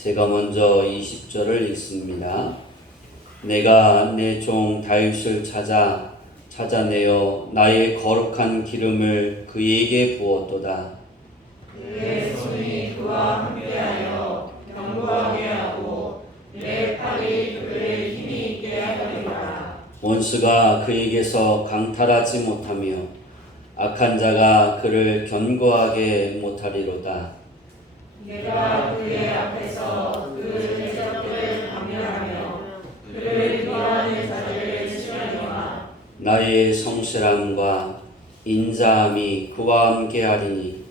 제가 먼저 20절을 읽습니다. 내가 내 종 다윗을 찾아내어 나의 거룩한 기름을 그에게 부었도다. 내 손이 그와 함께하여 견고하게 하고 내 팔이 그를 힘이 있게 하리라. 원수가 그에게서 강탈하지 못하며 악한 자가 그를 견고하게 못하리로다. 내가 그의 앞에서 그 대적들을 박멸하며 그를 미워하는 자들을 치려니와 나의 성실함과 인자함이 그와 함께하리니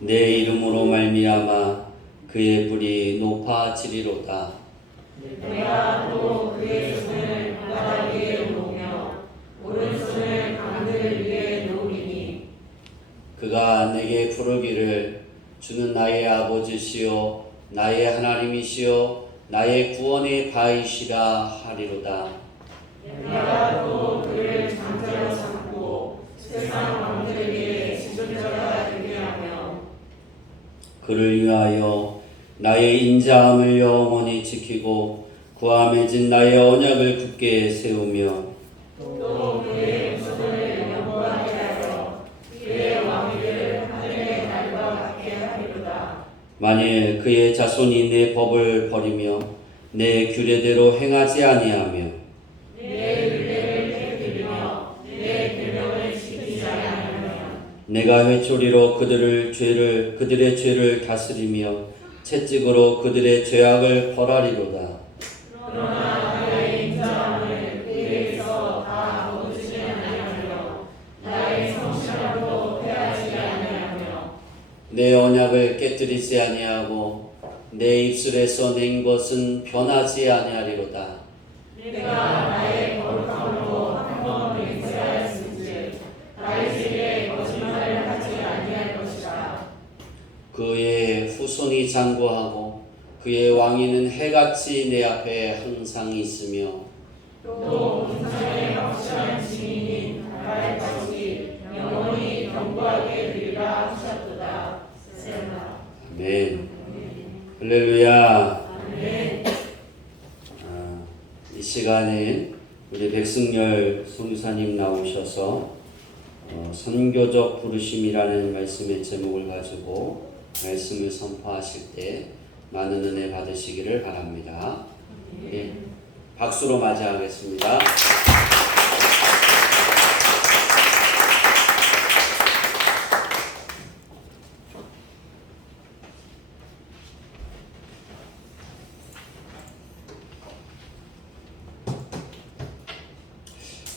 내 이름으로 말미암아 그의 불이 높아지리로다. 내가 또 그의 손을 바다 위에 놓으며 오른손을 강들 위에 놓으리니 그가 내게 부르기를 주는 나의 아버지시요 나의 하나님이시요 나의 구원의 바이시라 하리로다. 내가 또 그를 장자로 삼고 세상 왕들 위에 지존자가 되게 하며 그를 위하여 나의 인자함을 영원히 지키고 그와 맺은 나의 언약을 굳게 세우며 또 그의 손을 영원하게 하여 그의 왕위를 하늘의 달과 같게 하리로다. 만일 그의 자손이 내 법을 버리며 내 규례대로 행하지 아니하며 내 율례를 깨뜨리며 내 계명을 지키지 아니하면 내가 회초리로 그들의 죄를 다스리며 채찍으로 그들의 죄악을 벌하리로다. 그러나 나의 인자함을 그에게서 다 거두지 아니하며 나의 성실함도 패하지 아니하며 내 언약을 깨뜨리지 아니하고 내 입술에서 낸 것은 변하지 아니하리로다. 내가 나의 거룩함으로 한번 맹세하였은즉 다윗에게 거짓말을 하지 아니할 것이다. 그의 후손이 장구하고 그의 왕위는 해같이 내 앞에 항상 있으며 또 군사의 확실한 증인인 나의 것이 영원히 견고하게 되리라 하셨도다. 세라. 아멘. 할렐루야. 아멘. 이 시간에 우리 백승열 선교사님 나오셔서 선교적 부르심이라는 말씀의 제목을 가지고 말씀을 선포하실 때 많은 은혜 받으시기를 바랍니다. 예, 박수로 맞이하겠습니다.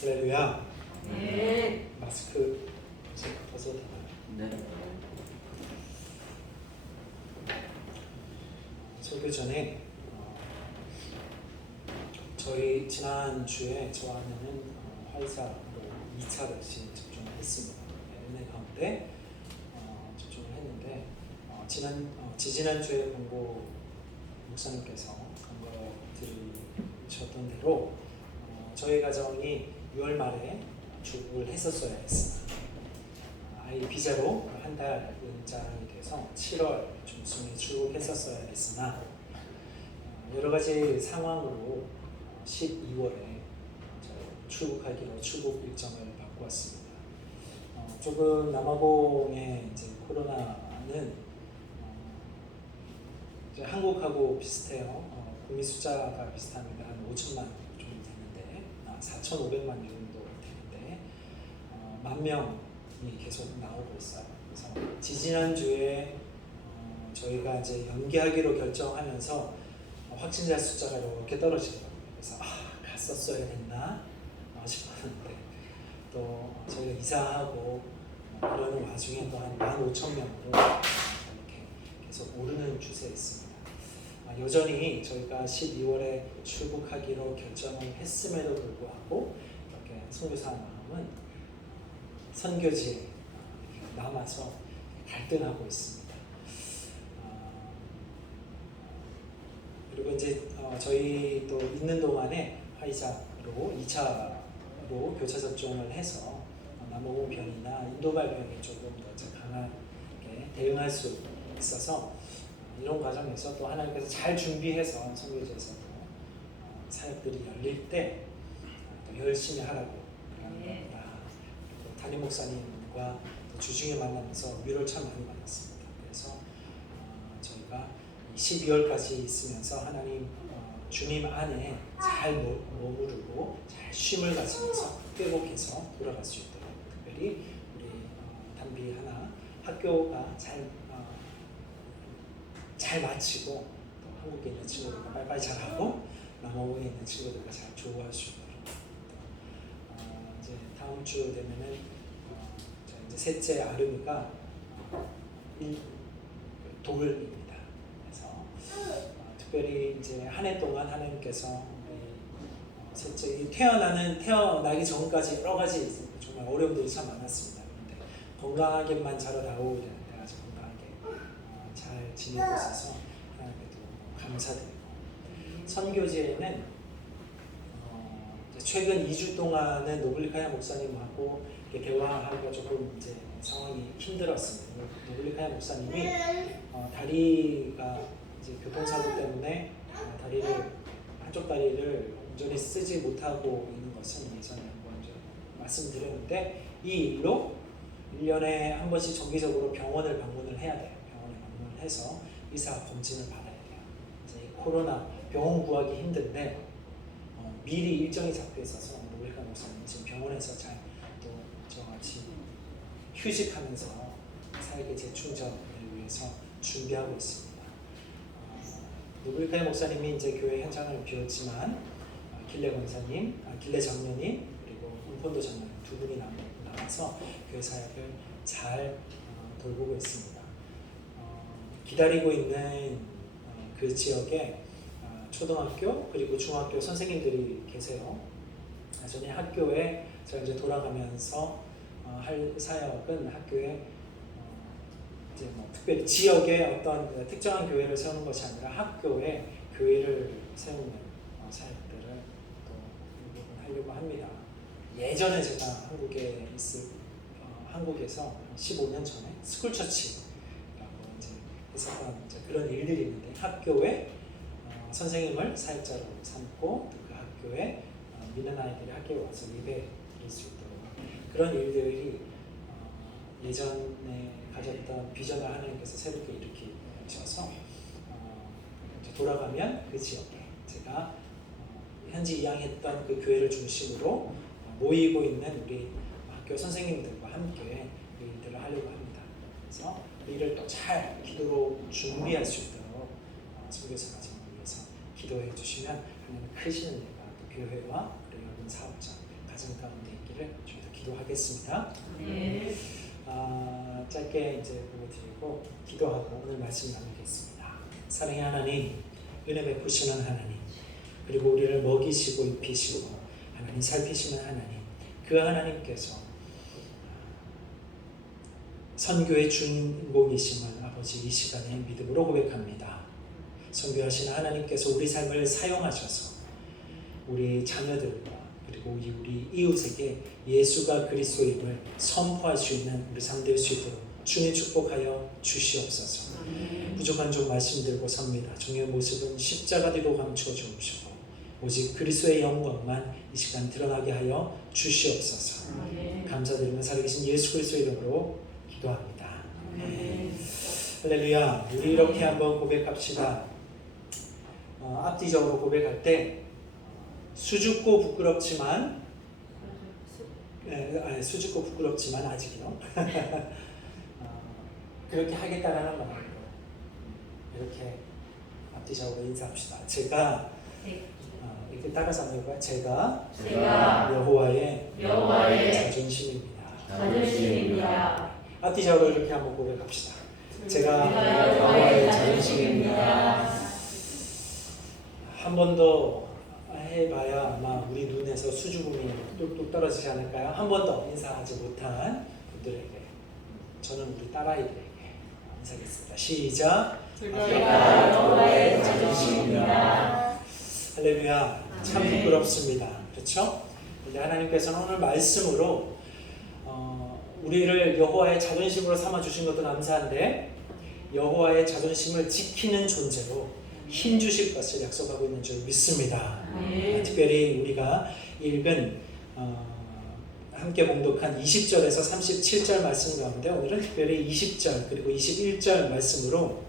할렐루야. 네. 마스크 벗어도 되나요? 네. 설교 전에 저희 지난주에 저와 아내는 화이자로 2차 백신 접종을 했습니다. 은혜 가운데 접종을 했는데 지지난주에 본고 목사님께서 간거 들으셨던 대로 저희 가정이 6월 말에 출국을 했었어야 했습니다. 아이 비자로 한 달 연장이 돼서 7월 중순에 출국했었어야 했으나 여러 가지 상황으로 12월에 출국하기로 출국 일정을 바꾸었습니다. 조금 남아공의 이제 코로나는 이제 한국하고 비슷해요. 국민 숫자가 비슷합니다. 한 5천만 정도 되는데 4,500만 정도 되는데 10,000명이 계속 나오고 있어요. 그래서 지지난주에 저희가 이제 연기하기로 결정하면서 확진자 숫자가 이렇게 떨어지더라고요. 그래서 갔었어야 했나 싶었는데 또 저희가 이사하고 이러는 와중에 또 한 15,000명으로 이렇게 계속 오르는 추세에 있습니다. 여전히 저희가 12월에 출국하기로 결정을 했음에도 불구하고 이렇게 선교사 마음은 선교지에 남아서 갈등하고 있습니다. 그리고 이제 저희 또 있는 동안에 화이자로 2차로 교차 접종을 해서 남아공 변이나 인도발 변이 조금 더 강하게 대응할 수 있어서 이런 과정에서 또 하나님께서 잘 준비해서 선교제에서도 사역들이 열릴 때 또 열심히 하라고 네. 담임 목사님과 주중에 만나면서 위로를 참 많이 받았습니다. 그래서 저희가 12월까지 있으면서 하나님 주님 안에 잘 머무르고 잘 쉼을 가지면서 회복해서 돌아갈 수 있도록 특별히 우리 단비 하나 학교가 잘 마치고 또 한국에 있는 친구들과 빨리빨리 잘하고 남아공에 있는 친구들과 잘 조우할 수 있도록 이제 다음 주 되면은 이제 셋째 아름이가 돌입니다. 그래서 특별히 이제 한 해 동안 하나님께서 셋째 태어나기 전까지 여러 가지 정말 어려움들이 참 많았습니다. 그런데 건강하게만 자라나고 이랬는데 아주 건강하게 잘 지내고 있어서 하나님께도 감사드리고 선교제에는 최근 2주 동안은 노블리카야 목사님하고 대화하기가 조금 이제 상황이 힘들었습니다. 노블리카야 목사님이 다리가 이제 교통사고 때문에 한쪽 다리를 온전히 쓰지 못하고 있는 것은 예전에 한번 이제 말씀드렸는데 이 일로 1년에 한 번씩 정기적으로 병원을 방문을 해야 돼요. 병원에 방문을 해서 의사 검진을 받아야 돼요. 이제 코로나 병원 구하기 힘든데 미리 일정이 잡혀 있어서 노블리카 목사님 지금 병원에서 잘 또 저같이 휴식하면서 사역의 재충전을 위해서 준비하고 있습니다. 노블리카 목사님이 이제 교회 현장을 비웠지만 길래 권사님, 길래 장로님 그리고 은폰도 장로님 두 분이 남아서 교회 사역을 잘 돌보고 있습니다. 기다리고 있는 그 지역에 초등학교 그리고 중학교 선생님들이 계세요. 전에 학교에 제가 이제 돌아가면서 할 사역은 학교에 이제 뭐 특별히 지역에 어떤 특정한 교회를 세우는 것이 아니라 학교에 교회를 세우는 사역들을 또 하려고 합니다. 예전에 제가 한국에서 15년 전에 스쿨처치라고 이제 했었던 그런 일들이 있는데 학교에 선생님을 사역자로 삼고 그 학교에 믿는 아이들이 학교에 와서 예배 드릴 수 있도록 그런 일들이 예전에 가졌던 비전을 하나님께서 새롭게 일으키셔서 돌아가면 그 지역에 제가 현지 이양했던 그 교회를 중심으로 모이고 있는 우리 학교 선생님들과 함께 그 일들을 하려고 합니다. 그래서 그 일을 또 잘 기도로 준비할 수 있도록 선교사 과정을 위해서 기도해 주시면 하나님 크시는 일과 또 교회와 그리고 여러분 사업자 가정 가운데 있기를 저희도 기도하겠습니다. 네. 짧게 이제 보여드리고 기도하고 오늘 말씀 나누겠습니다. 사랑의 하나님, 은혜 베푸시는 하나님, 그리고 우리를 먹이시고 입히시고 하나님 살피시는 하나님, 그 하나님께서 선교의 주인공이심을 아버지 이 시간에 믿음으로 고백합니다. 선교하시는 하나님께서 우리 삶을 사용하셔서 우리 자녀들과 그리고 우리 이웃에게 예수가 그리스도임을 선포할 수 있는 우리 삶 될 수 있도록 주님 축복하여 주시옵소서. 부족한 종 말씀 들고 섭니다. 종의 모습은 십자가 뒤로 감추어 주옵시고 오직 그리스도의 영광만 이 시간 드러나게 하여 주시옵소서. 감사드리며 살아계신 예수 그리스도의 이름으로 기도합니다. 할렐루야. 우리 이렇게 한번 고백합시다. 앞뒤적으로 고백할 때 수줍고 부끄럽지만 수줍고 부끄럽지만 아직이요. 그렇게 하겠다라는 마음으로 이렇게 앞뒤적으로 인사합시다. 제가 이렇게 따라서 한번 해볼까요? 제가 여호와의 자존심입니다. 앞뒤적으로 이렇게 한번 고백합시다. 제가 여호와의 자존심입니다. 한 번 더 해봐야 아마 우리 눈에서 수줍음이 뚝뚝 떨어지지 않을까요? 한 번 더 인사하지 못한 분들에게, 저는 우리 딸아이들에게 인사하겠습니다. 시작. 제가 여호와의 자존심입니다. 할렐루야. 참 부끄럽습니다. 그렇죠? 근데 하나님께서는 오늘 말씀으로 우리를 여호와의 자존심으로 삼아 주신 것도 감사한데 여호와의 자존심을 지키는 존재로 힘 주실 것을 약속하고 있는 줄 믿습니다. 특별히 우리가 읽은 함께 봉독한 20절에서 37절 말씀 가운데 오늘은 특별히 20절 그리고 21절 말씀으로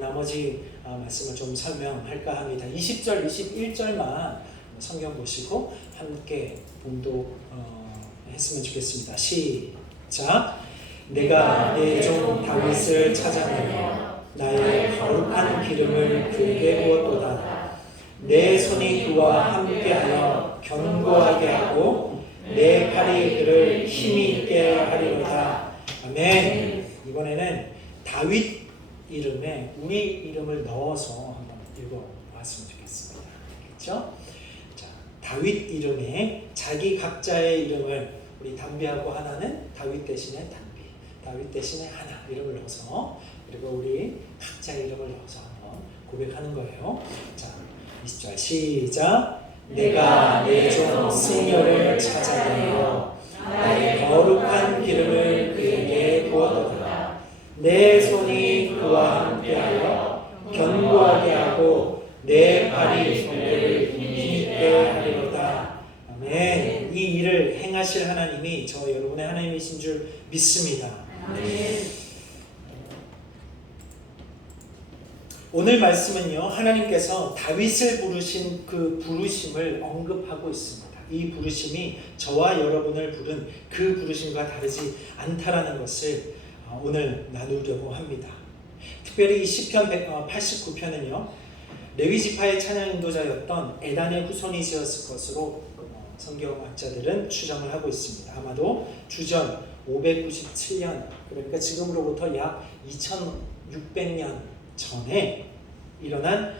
나머지 말씀을 좀 설명할까 합니다. 20절, 21절만 성경 보시고 함께 봉독했으면 좋겠습니다. 시작. 내가 내 종 다윗을 찾아내며 나의 거룩한 기름을 그에게 부었도다. 내 손이 그와 함께하여 견고하게 하고 내 팔이 그를 힘이 있게 하리로다. 아멘. 이번에는 다윗 이름에 우리 이름을 넣어서 한번 읽어봤으면 좋겠습니다. 그렇죠? 자, 다윗 이름에 자기 각자의 이름을 우리 담비하고 하나는 다윗 대신에 담비, 다윗 대신에 하나 이름을 넣어서 그리고 우리 각자의 이름을 넣어서 한번 고백하는 거예요. 자, 20절 시작. 내가 내 종 승려를 찾아내어 나의 거룩한 기름을 그에게 부었도다. 내 손이 그와 함께하여 견고하게 하고 내 발이 그를 힘있게 하리로다. 아멘. 이 일을 행하실 하나님이 저 여러분의 하나님이신 줄 믿습니다. 오늘 말씀은요, 하나님께서 다윗을 부르신 그 부르심을 언급하고 있습니다. 이 부르심이 저와 여러분을 부른 그 부르심과 다르지 않다라는 것을 오늘 나누려고 합니다. 특별히 이 시편 89편은요, 레위 지파의 찬양 인도자였던 에단의 후손이 지었을 것으로 성경학자들은 추정을 하고 있습니다. 아마도 주전 597년, 그러니까 지금으로부터 약 2600년 전에 일어난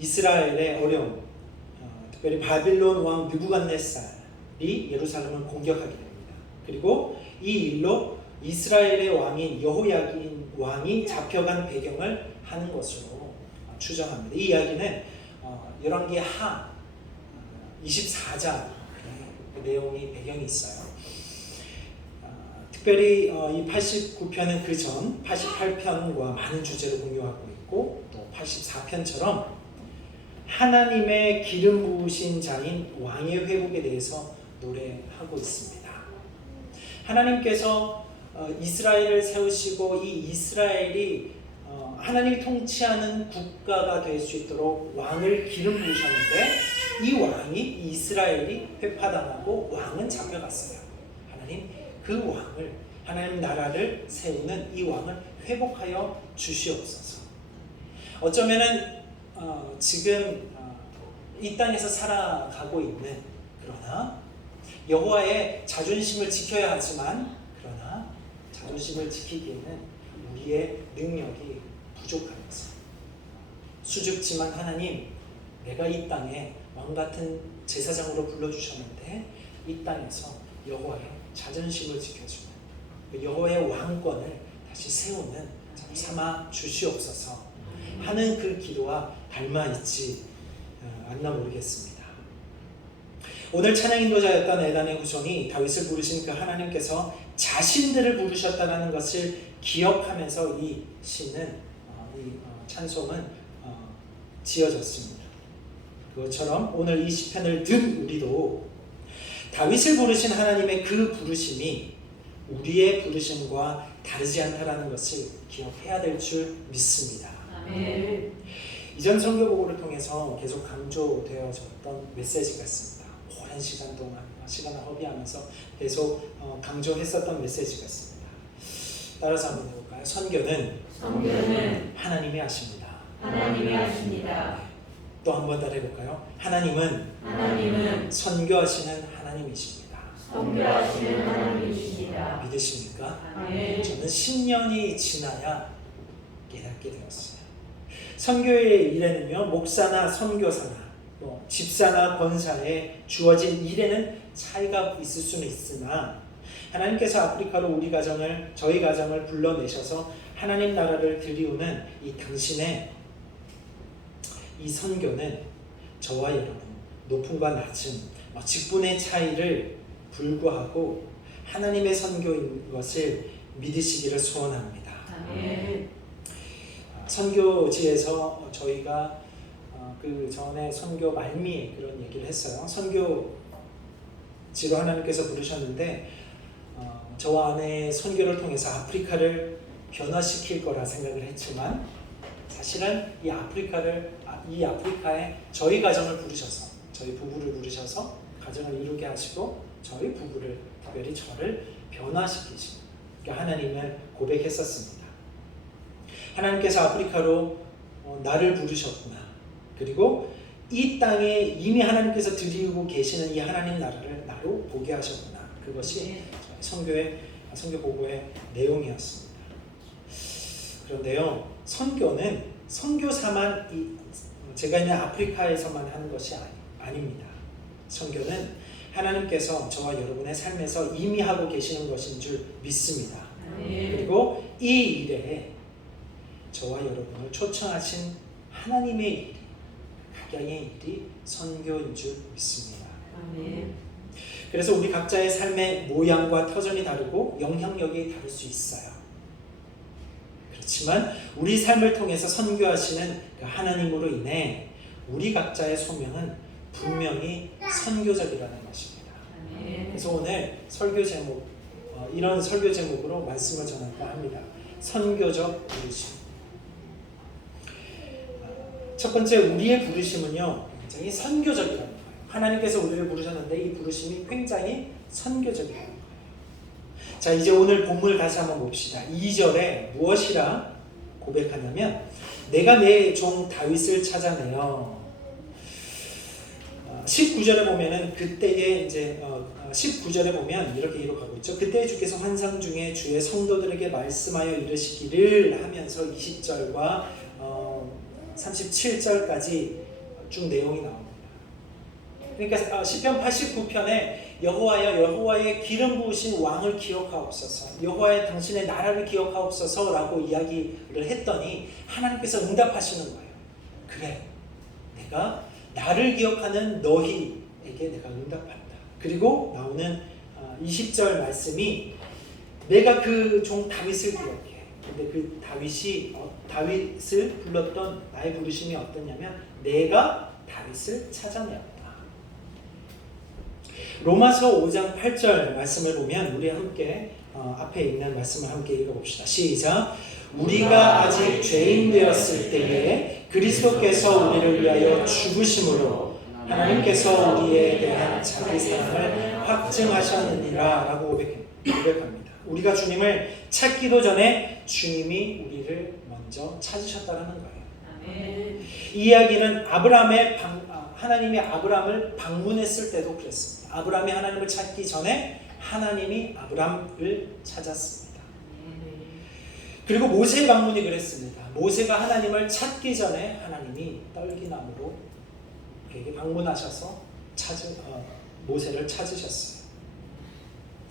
이스라엘의 어려움, 특별히 바빌론 왕 느부갓네살이 예루살렘을 공격하게 됩니다. 그리고 이 일로 이스라엘의 왕인 여호야긴 왕이 잡혀간 배경을 하는 것으로 추정합니다. 이 이야기는 열왕기하 24장 그 내용이 배경이 있어요. 특별히 이 89편은 그 전 88편과 많은 주제를 공유하고 있고 또 84편처럼 하나님의 기름 부으신 자인 왕의 회복에 대해서 노래하고 있습니다. 하나님께서 이스라엘을 세우시고 이 이스라엘이 하나님이 통치하는 국가가 될 수 있도록 왕을 기름 부으셨는데 이 왕이 이스라엘이 회파당하고 왕은 잡혀갔어요. 하나님 그 왕을 하나님 나라를 세우는 이 왕을 회복하여 주시옵소서. 어쩌면은 지금 이 땅에서 살아가고 있는 그러나 여호와의 자존심을 지켜야 하지만 그러나 자존심을 지키기에는 우리의 능력이 부족합니다. 수줍지만 하나님 내가 이 땅에 왕같은 제사장으로 불러주셨는데 이 땅에서 여호와의 자존심을 지켜주는 여호와의 왕권을 다시 세우는 삼아 주시옵소서 하는 그 기도와 닮아있지 않나 모르겠습니다. 오늘 찬양 인도자였던 에단의 후손이 다윗을 부르신 그 하나님께서 자신들을 부르셨다는 것을 기억하면서 이 시는 이 찬송은 지어졌습니다. 그것처럼 오늘 이 시편을 든 우리도 다윗을 부르신 하나님의 그 부르심이 우리의 부르심과 다르지 않다라는 것을 기억해야 될 줄 믿습니다. 아멘. 이전 선교보고를 통해서 계속 강조되어졌던 메시지 같습니다. 오랜 시간 동안 시간을 허비하면서 계속 강조했었던 메시지 같습니다. 따라서 한번 해볼까요? 선교는 하나님이 하십니다. 하나님이 하십니다. 또 한 번 더 해볼까요? 하나님은 선교하시는 하나님이십니다. 선교하시는 하나님이십니다. 믿으십니까? 아멘. 저는 10년이 지나야 깨닫게 되었어요. 선교의 일에는요, 목사나 선교사나 또 집사나 권사에 주어진 일에는 차이가 있을 수는 있으나 하나님께서 아프리카로 저희 가정을 불러내셔서 하나님 나라를 들이우는 이 당신의 이 선교는 저와 여러분 높음과 낮음 직분의 차이를 불구하고 하나님의 선교인 것을 믿으시기를 소원합니다. 아멘. 선교지에서 저희가 그 전에 선교 말미에 그런 얘기를 했어요. 선교지로 하나님께서 부르셨는데 저와 아내의 선교를 통해서 아프리카를 변화시킬 거라 생각을 했지만 사실은 이 아프리카에 저희 가정을 부르셔서 저희 부부를 부르셔서 가정을 이루게 하시고 저희 부부를 특별히 저를 변화시키신 하나님을 고백했었습니다. 하나님께서 아프리카로 나를 부르셨구나. 그리고 이 땅에 이미 하나님께서 드리고 계시는 이 하나님 나라를 나로 보게 하셨구나. 그것이 선교 보고의 내용이었습니다. 그런데요, 선교는 선교사만 제가 있는 아프리카에서만 하는 것이 아닙니다. 선교는 하나님께서 저와 여러분의 삶에서 이미 하고 계시는 것인 줄 믿습니다. 그리고 이 일에 저와 여러분을 초청하신 하나님의 일이, 각양의 일이 선교인 줄 믿습니다. 그래서 우리 각자의 삶의 모양과 터전이 다르고 영향력이 다를 수 있어요. 그렇지만 우리 삶을 통해서 선교하시는 그 하나님으로 인해 우리 각자의 소명은 분명히 선교적이라는 것입니다. 그래서 오늘 설교 제목, 이런 설교 제목으로 말씀을 전할까 합니다. 선교적 부르심. 첫 번째, 우리의 부르심은요, 굉장히 선교적이라는 거예요. 하나님께서 우리를 부르셨는데 이 부르심이 굉장히 선교적이라는 거예요. 자, 이제 오늘 본문을 다시 한번 봅시다. 2절에 무엇이라 고백하냐면, 내가 내 종 다윗을 찾아내어. 19절에 보면은 그때에 이제 19절에 보면 이렇게 기록하고 있죠. 그때 주께서 환상 중에 주의 성도들에게 말씀하여 이르시기를 하면서 20절과 37절까지 쭉 내용이 나옵니다. 그러니까 시편 89편에 여호와의 기름 부으신 왕을 기억하옵소서, 여호와의 당신의 나라를 기억하옵소서라고 이야기를 했더니 하나님께서 응답하시는 거예요. 그래, 내가 나를 기억하는 너희에게 내가 응답한다. 그리고 나오는 20절 말씀이 내가 그 종 다윗을 기억해. 근데 그 다윗을 불렀던 나의 부르심이 어떠냐면 내가 다윗을 찾아내었다. 로마서 5장 8절 말씀을 보면 우리 함께 앞에 있는 말씀을 함께 읽어봅시다. 시작. 우리가 아직 죄인 되었을 때에 그리스도께서 우리를 위하여 죽으심으로 하나님께서 우리에 대한 자기 사랑을 확증하셨느니라 라고 고백합니다. 우리가 주님을 찾기도 전에 주님이 우리를 먼저 찾으셨다는 거예요. 이 이야기는 하나님이 아브라함을 방문했을 때도 그랬습니다. 아브라함이 하나님을 찾기 전에 하나님이 아브라함을 찾았습니다. 그리고 모세의 방문이 그랬습니다. 모세가 하나님을 찾기 전에 하나님이 떨기나무로 그에게 방문하셔서 모세를 찾으셨어요.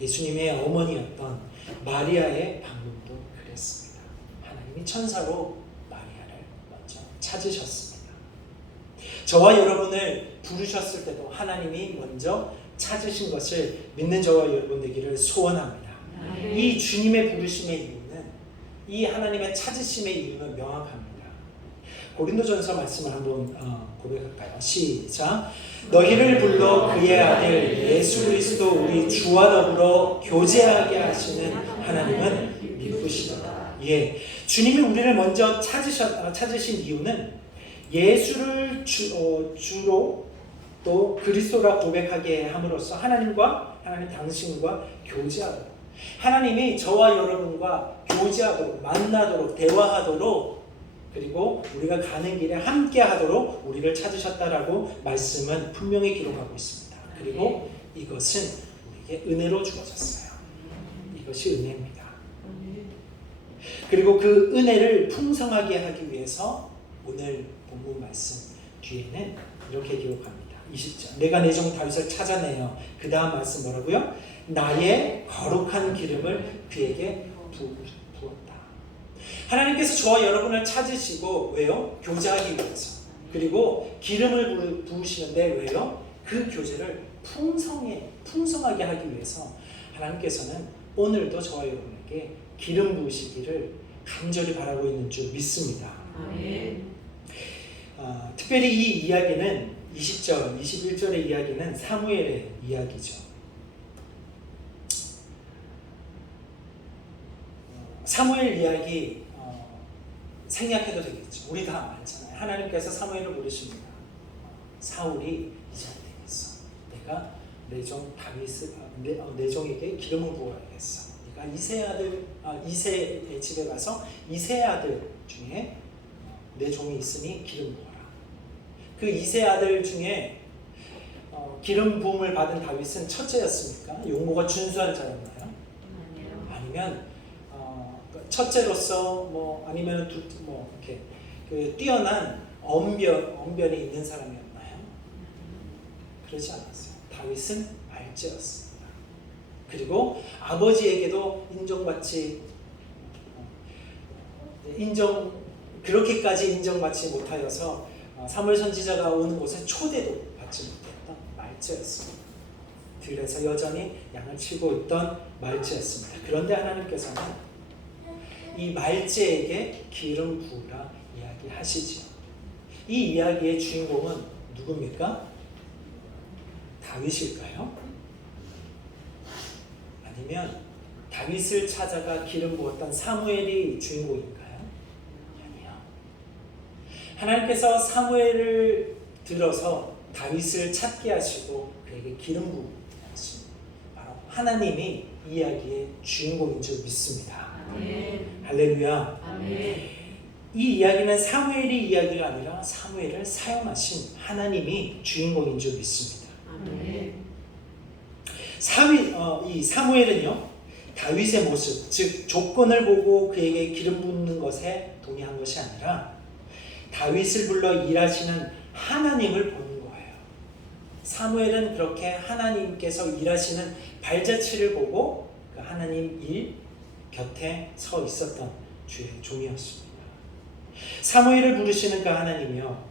예수님의 어머니였던 마리아의 방문도 그랬습니다. 하나님이 천사로 마리아를 먼저 찾으셨습니다. 저와 여러분을 부르셨을 때도 하나님이 먼저 찾으신 것을 믿는 저와 여러분 되기를 소원합니다. 이 주님의 부르심의 이유는, 이 하나님의 찾으심의 이유는 명확합니다. 고린도전서 말씀을 한번 고백할까요? 시작. 너희를 불러 그의 아들 예수 그리스도 우리 주와 더불어 교제하게 하시는 하나님은 미쁘시다. 예, 주님이 우리를 먼저 찾으신 이유는 예수를 주로 또 그리스도라 고백하게 함으로써 하나님 당신과 교제하도록, 하나님이 저와 여러분과 교제하도록, 만나도록, 대화하도록, 그리고 우리가 가는 길에 함께 하도록 우리를 찾으셨다라고 말씀은 분명히 기록하고 있습니다. 그리고 이것은 우리에게 은혜로 주어졌어요. 이것이 은혜입니다. 그리고 그 은혜를 풍성하게 하기 위해서 오늘 본문 말씀 뒤에는 이렇게 기록합니다. 20절. 내가 내 종 다윗을 찾아내어. 그 다음 말씀 뭐라고요? 나의 거룩한 기름을 그에게 부었다. 하나님께서 저와 여러분을 찾으시고 왜요? 교제하기 위해서. 그리고 기름을 부으시는데 왜요? 그 교제를 풍성하게 하기 위해서 하나님께서는 오늘도 저와 여러분에게 기름 부으시기를 간절히 바라고 있는 줄 믿습니다. 아멘. 특별히 이 이야기는 20절, 21절의 이야기는 사무엘의 이야기죠. 사무엘 이야기 생략해도 되겠죠. 우리 다 알잖아요. 하나님께서 사무엘을 부르십니다. 사울이 이제 안 되겠어. 내가 내 종 다윗을 내 종에게 기름을 부어야겠어. 네가 이새의 집에 가서 이새의 아들 중에 내 종이 있으니 기름 부어라. 그 이새의 아들 중에 기름 부음을 받은 다윗은 첫째였습니까? 용모가 준수한 자였나요? 아니면 첫째로서 아니면 이렇게 그 뛰어난 언변이 있는 사람이었나요? 그러지 않았어요. 다윗은 말째였습니다. 그리고 아버지에게도 그렇게까지 인정받지 못하여서 사무엘 선지자가 오는 곳에 초대도 받지 못했던 말째였습니다. 들에서 여전히 양을 치고 있던 말째였습니다. 그런데 하나님께서는 이 말째에게 기름 부으라 이야기하시지요. 이 이야기의 주인공은 누굽니까? 다윗일까요? 아니면 다윗을 찾아가 기름 부었던 사무엘이 주인공일까요? 아니요. 하나님께서 사무엘을 들어서 다윗을 찾게 하시고 그에게 기름 부으신 바로 하나님이 이 이야기의 주인공인 줄 믿습니다. 아멘. 할렐루야. 아멘. 이 이야기는 사무엘이 이야기가 아니라 사무엘을 사용하신 하나님이 주인공인 줄 믿습니다. 아멘. 이 사무엘은요, 다윗의 모습, 즉 조건을 보고 그에게 기름 붓는 것에 동의한 것이 아니라 다윗을 불러 일하시는 하나님을 보는 거예요. 사무엘은 그렇게 하나님께서 일하시는 발자취를 보고 그 하나님 일 곁에 서 있었던 주의 종이었습니다. 사무엘을 부르시는 그 하나님이요,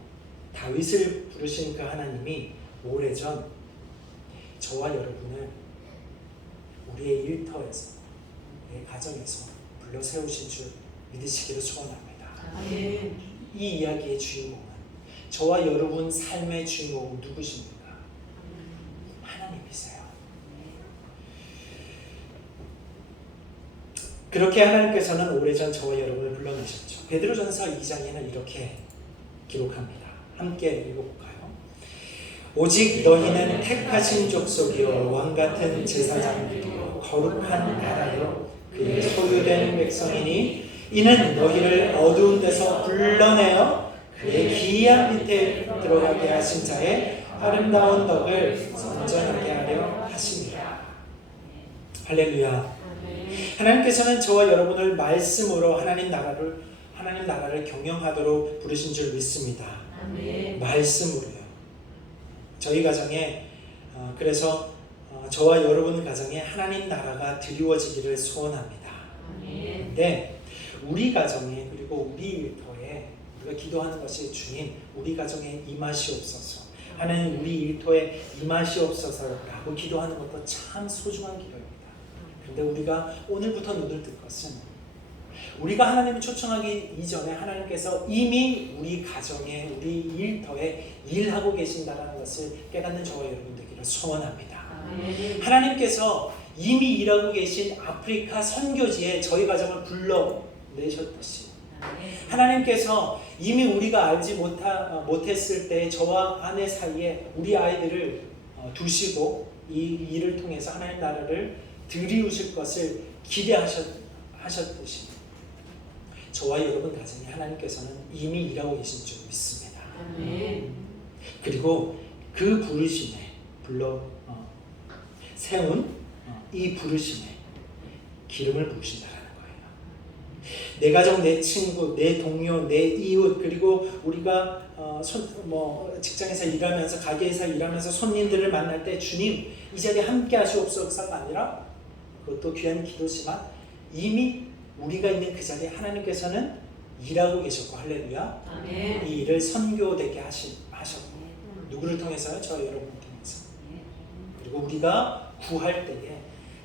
다윗을 부르시는 그 하나님이 오래전 저와 여러분을 우리의 일터에서, 우리의 가정에서 불러 세우신 줄 믿으시기를 소원합니다. 아멘. 이 이야기의 주인공은, 저와 여러분 삶의 주인공은 누구십니까? 하나님이세요. 그렇게 하나님께서는 오래전 저와 여러분을 불러내셨죠. 베드로전서 2장에는 이렇게 기록합니다. 함께 읽어볼까요? 오직 너희는 택하신 족속이요 왕같은 제사장들이요 거룩한 나라요 그의 소유된 백성이니 이는 너희를 어두운 데서 불러내어 그의 기이한 밑에 들어가게 하신 자의 아름다운 덕을 선전하게 하려 하십니다. 할렐루야. 하나님께서는 저와 여러분을 말씀으로 하나님 나라를 경영하도록 부르신 줄 믿습니다. 아멘. 말씀으로요. 저희 가정에 그래서 저와 여러분 가정에 하나님 나라가 드리워지기를 소원합니다. 아멘. 네, 우리 가정에 그리고 우리 일터에 우리가 기도하는 것이 주님, 우리 가정에 임하시옵소서. 하나님 우리 일터에 임하시옵소서라고 기도하는 것도 참 소중한 기도입니다. 그런데 우리가 오늘부터 눈을 뜰 것은 우리가 하나님을 초청하기 이전에 하나님께서 이미 우리 가정에 우리 일터에 일하고 계신다는 것을 깨닫는 저와 여러분 되기를 소원합니다. 아멘. 하나님께서 이미 일하고 계신 아프리카 선교지에 저희 가정을 불러내셨듯이 하나님께서 이미 우리가 알지 못했을 때 저와 아내 사이에 우리 아이들을 두시고 이 일을 통해서 하나님 나라를 드리우실 것을 기대하셨듯이 저와 여러분 가정에 하나님께서는 이미 일하고 계신 줄 믿습니다. 아멘. 그리고 그 부르심에 세운 이 부르심에 기름을 부으신다는 거예요. 내 가정, 내 친구, 내 동료, 내 이웃, 그리고 우리가 직장에서 일하면서 가게에서 일하면서 손님들을 만날 때 주님 이 자리에 함께 하시옵소서가 아니라 그것도 귀한 기도지만 이미 우리가 있는 그 자리에 하나님께서는 일하고 계셨고 할렐루야. 아멘. 이 일을 선교되게 하셨고 누구를 통해서요? 저 여러분을 통해서. 그리고 우리가 구할 때에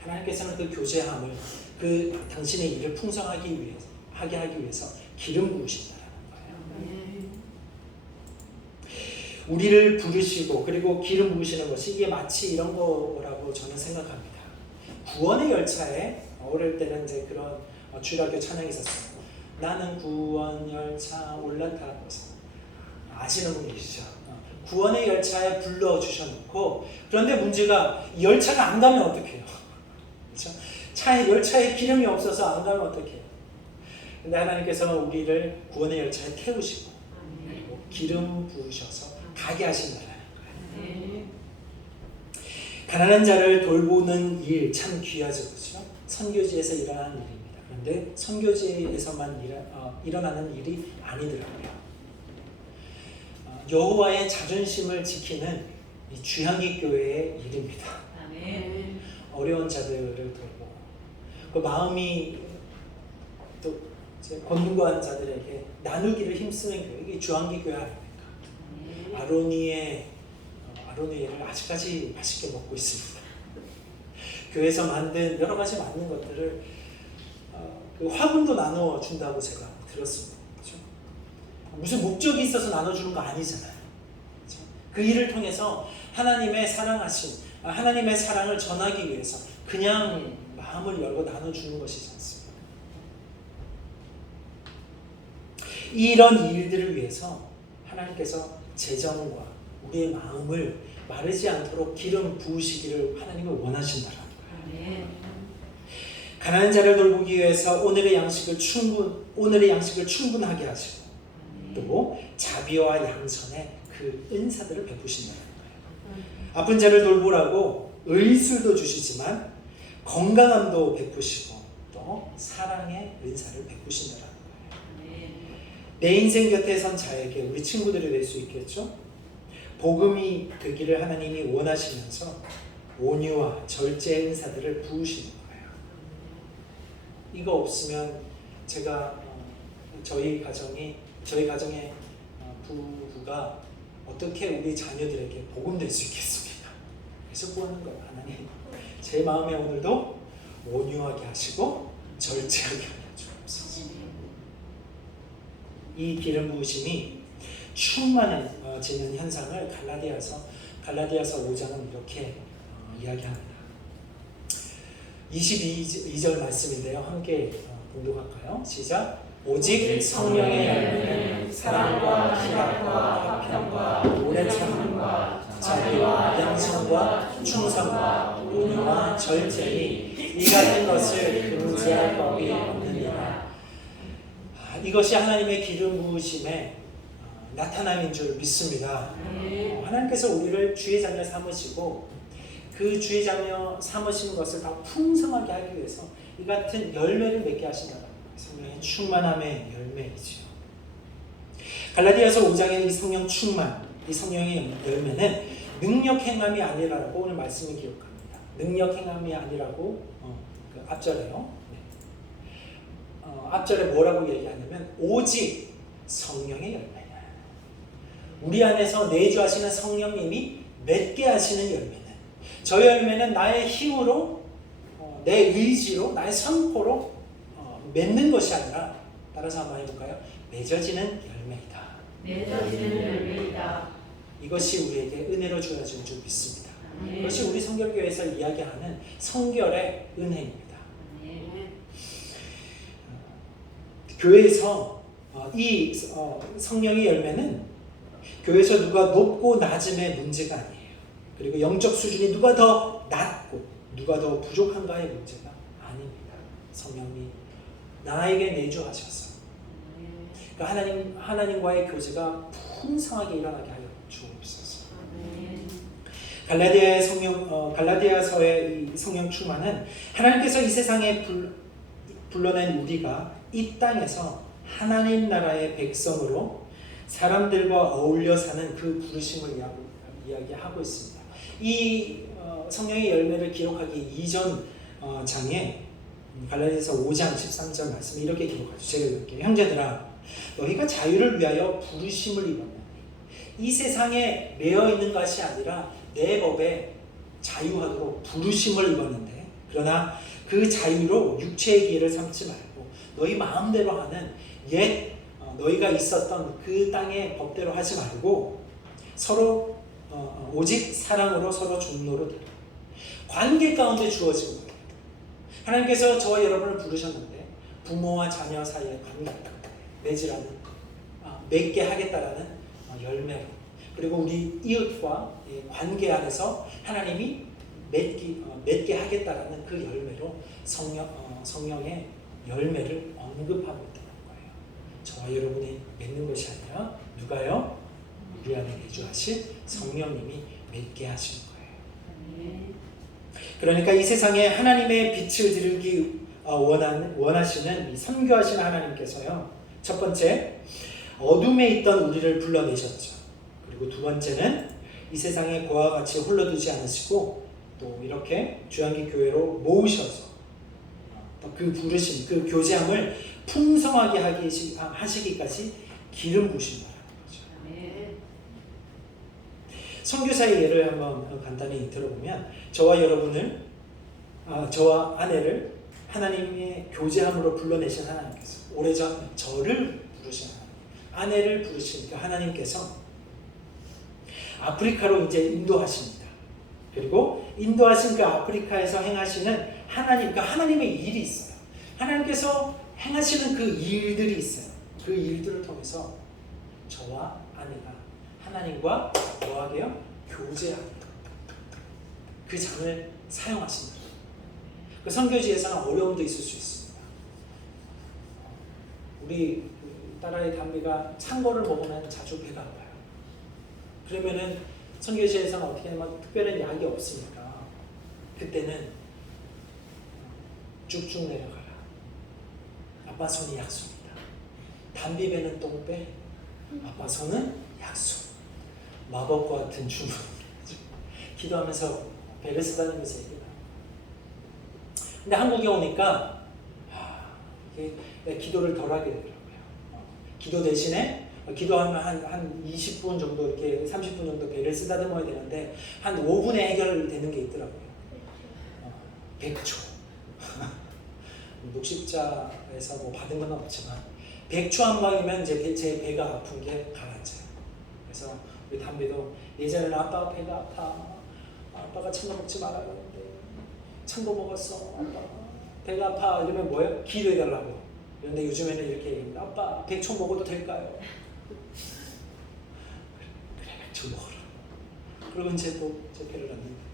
하나님께서는 그 교제함을 그 당신의 일을 풍성하게 하게 하기 위해서 기름 부으신다라는 거예요. 우리를 부르시고 그리고 기름 부으시는 것이 이게 마치 이런 거라고 저는 생각합니다. 구원의 열차에 어릴 때는 이제 그런 주일학교 찬양이 있었어요. 나는 구원 열차 올라타고서 아시는 분 계시죠? 구원의 열차에 불러주셔놓고 그런데 문제가 이 열차가 안 가면 어떡해요? 그렇죠? 열차에 기름이 없어서 안 가면 어떡해요? 근데 하나님께서 우리를 구원의 열차에 태우시고 기름 부으셔서 가게 하신다는 거예요. 가난한 자를 돌보는 일 참 귀하죠, 그렇죠? 선교지에서 일어나는 일입니다. 그런데 선교지에서만 일어나는 일이 아니더라고요. 여호와의 자존심을 지키는 이 주향기 교회의 일입니다. 어려운 자들을 돌보고 그 마음이 또 권고한 자들에게 나누기를 힘쓰는 교회, 이게 주향기 교회 아닙니까? 아로니에를 아직까지 맛있게 먹고 있습니다. 교회에서 만든 여러 가지 만든 것들을 그 화분도 나눠 준다고 제가 들었습니다. 그렇죠? 무슨 목적이 있어서 나눠주는 거 아니잖아요. 그렇죠? 그 일을 통해서 하나님의 사랑을 전하기 위해서 그냥 마음을 열고 나눠주는 것이지 않습니까? 이런 일들을 위해서 하나님께서 재정과 우리의 마음을 마르지 않도록 기름 부으시기를 하나님은 원하신다라는 거예요. 가난한 자를 돌보기 위해서 오늘의 양식을 충분하게 하시고 또 자비와 양선의 그 은사들을 베푸신다는 거예요. 아픈 자를 돌보라고 의술도 주시지만 건강함도 베푸시고 또 사랑의 은사를 베푸신다는 거예요. 내 인생 곁에 선 자에게 우리 친구들이 될 수 있겠죠? 복음이 되기를 하나님이 원하시면서 온유와 절제의 은사들을 부으시는 거예요. 이거 없으면 저희 가정의 부부가 어떻게 우리 자녀들에게 복음될 수 있겠습니까? 그래서 구하는 거예요. 하나님, 제 마음에 오늘도 온유하게 하시고 절제하게 하여 주옵소서. 이 기름 부으심이 충만해지는 현상을 갈라디아서 5장은 이렇게 이야기합니다. 22절 말씀인데요. 함께 봉독할까요? 시작. 오직 성령의 열매는 사랑과 희락과 화평과 오래 참음과 자비와 양선과 충성과 온유와 절제니 이 같은 것을 금지할 법이 없느니라. 이것이 하나님의 기름 부으심의 나타남인 줄 믿습니다. 하나님께서 우리를 주의 자녀 삼으시고 그 주의 자녀 삼으신 것을 더 풍성하게 하기 위해서 이 같은 열매를 맺게 하신다는 거예요. 성령의 충만함의 열매이죠. 갈라디아서 5장의 이 성령 충만, 이 성령의 열매는 능력 행함이 아니라고 오늘 말씀을 기록합니다. 능력 행함이 아니라고 그 앞절에요. 앞절에 뭐라고 얘기하냐면 오직 성령의 열매냐. 우리 안에서 내주하시는 성령님이 맺게 하시는 열매는, 저 열매는 나의 힘으로 내 의지로 나의 선포로 맺는 것이 아니라, 따라서 한번 해볼까요? 맺어지는 열매이다. 이것이 우리에게 은혜로 주어진 줄 믿습니다. 이것이 우리 성결교회에서 이야기하는 성결의 은혜입니다. 교회에서 이 성령의 열매는 교회에서 누가 높고 낮음의 문제가 아니에요. 그리고 영적 수준이 누가 더 낮고 누가 더 부족한가의 문제가 아닙니다. 성령이 나에게 내주하셔서 그러니까 하나님과의 교제가 풍성하게 일어나게 하여 주옵소서. 갈라디아서의 이 성령 충만은 하나님께서 이 세상에 불러낸 우리가 이 땅에서 하나님 나라의 백성으로 사람들과 어울려 사는 그 부르심을 이야기하고 있습니다. 이 성령의 열매를 기록하기 이전 장에 갈라디아서 5장 13절 말씀이 이렇게 기록하죠. 제가 읽을게요. 형제들아, 너희가 자유를 위하여 부르심을 입었나니 이 세상에 매여 있는 것이 아니라 내 법에 자유하도록 부르심을 입었는데, 그러나 그 자유로 육체의 기회를 삼지 말고 너희 마음대로 하는 옛 너희가 있었던 그 땅의 법대로 하지 말고 서로 오직 사랑으로 서로 종로로 드려. 관계 가운데 주어진 거예요. 하나님께서 저와 여러분을 부르셨는데 부모와 자녀 사이의 관계 맺으라는 맺게 하겠다라는 열매로, 그리고 우리 이웃과 관계 안에서 하나님이 맺게 하겠다라는 그 열매로 성령의 열매를 언급하고 있다는 거예요. 저와 여러분이 맺는 것이 아니라 누가요? 우리 안에 내주하실 성령님이 맺게 하시는 거예요. 그러니까 이 세상에 하나님의 빛을 들기 원하시는 이 선교하시는 하나님께서요, 첫 번째 어둠에 있던 우리를 불러내셨죠. 그리고 두 번째는 이 세상에 그와 같이 홀로두지 않으시고 또 이렇게 주양기 교회로 모으셔서 그 부르심, 그 교제함을 풍성하게 하시기까지 기름 부신다는 거죠. 선교사의 예를 한번 간단히 들어보면 저와 여러분을, 저와 아내를 하나님의 교제함으로 불러내신 하나님께서 오래전 저를 부르신 하나님, 아내를 부르신 그 하나님께서 아프리카로 이제 인도하십니다. 그리고 인도하신 그 아프리카에서 행하시는 하나님, 그 하나님의 일이 있어요. 하나님께서 행하시는 그 일들이 있어요. 그 일들을 통해서 저와 아내가 하나님과 뭐하게요? 교제합니다. 그 장을 사용하신다. 그 선교지에서는 어려움도 있을 수 있습니다. 우리 딸아이 담비가 찬 거를 먹으면 자주 배가 아파요. 그러면은 선교지에서는 어떻게 하면 특별한 약이 없으니까 그때는 쭉쭉 내려가라. 아빠 손이 약속이다. 담비 배는 똥배, 아빠 손은 약속. 마법과 같은 주문. 기도하면서 배를 쓰다니면서 얘기해요. 근데 한국에 오니까 이게 기도를 덜 하게 되더라고요. 기도 대신에 기도하면 한 20분 정도, 이렇게 30분 정도 배를 쓰다듬어야 되는데 한 5분에 해결되는 게 있더라고요. 100초. 녹십자에서 뭐 받은 건 없지만 100초 한 방이면 이제 제 배가 아픈 게 가라앉아요. 그래서 우리 담비도 예전에는 아빠가 배가 아파, 아빠가 찬 거 먹지 말아야 하는데 찬 거 먹었어, 아빠 배가 아파, 이러면 뭐예요? 기도해달라고. 그런데 요즘에는 이렇게 얘기합니다. 아빠 100초 먹어도 될까요? 그래 100초 먹어라. 그러고 이제 또 제 배를 놨는데,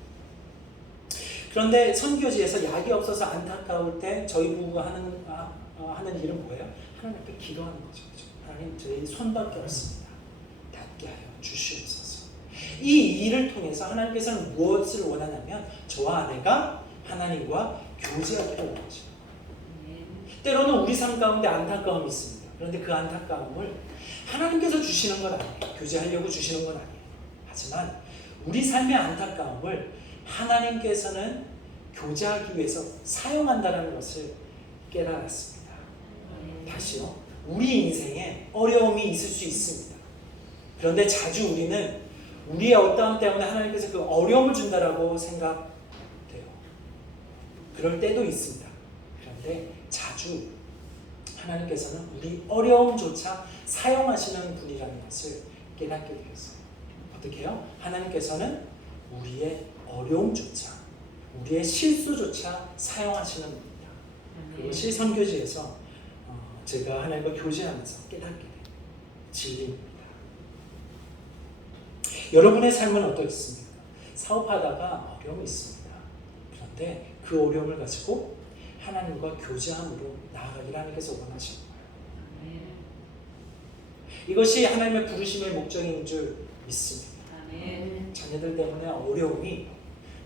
그런데 선교지에서 약이 없어서 안타까울 때 저희 부부가 하는 일은 뭐예요? 하나님 앞에 기도하는 거죠. 하나님, 저희 손밖에 없습니다. 낫게 하여 주시옵소서. 이 일을 통해서 하나님께서는 무엇을 원하냐면 저와 아내가 하나님과 교제하기를 원하죠. 때로는 우리 삶 가운데 안타까움이 있습니다. 그런데 그 안타까움을 하나님께서 주시는 건 아니에요. 교제하려고 주시는 건 아니에요. 하지만 우리 삶의 안타까움을 하나님께서는 교제하기 위해서 사용한다는 것을 깨달았습니다. 다시요. 우리 인생에 어려움이 있을 수 있습니다. 그런데 자주 우리는 우리의 어떠함 때문에 하나님께서 그 어려움을 준다라고 생각돼요. 그럴 때도 있습니다. 그런데 자주 하나님께서는 우리 어려움조차 사용하시는 분이라는 것을 깨닫게 되었어요. 어떻게 해요? 하나님께서는 우리의 어려움조차, 우리의 실수조차 사용하시는 분이다. 그것이 선교지에서 제가 하나님과 교제하면서 깨닫게 된 진리입니다. 여러분의 삶은 어떻습니까? 사업하다가 어려움이 있습니다. 그런데 그 어려움을 가지고 하나님과 교제함으로 나아가기를 하나님께서 원하시는 거예요. 이것이 하나님의 부르심의 목적인 줄 믿습니다. 자녀들 때문에 어려움이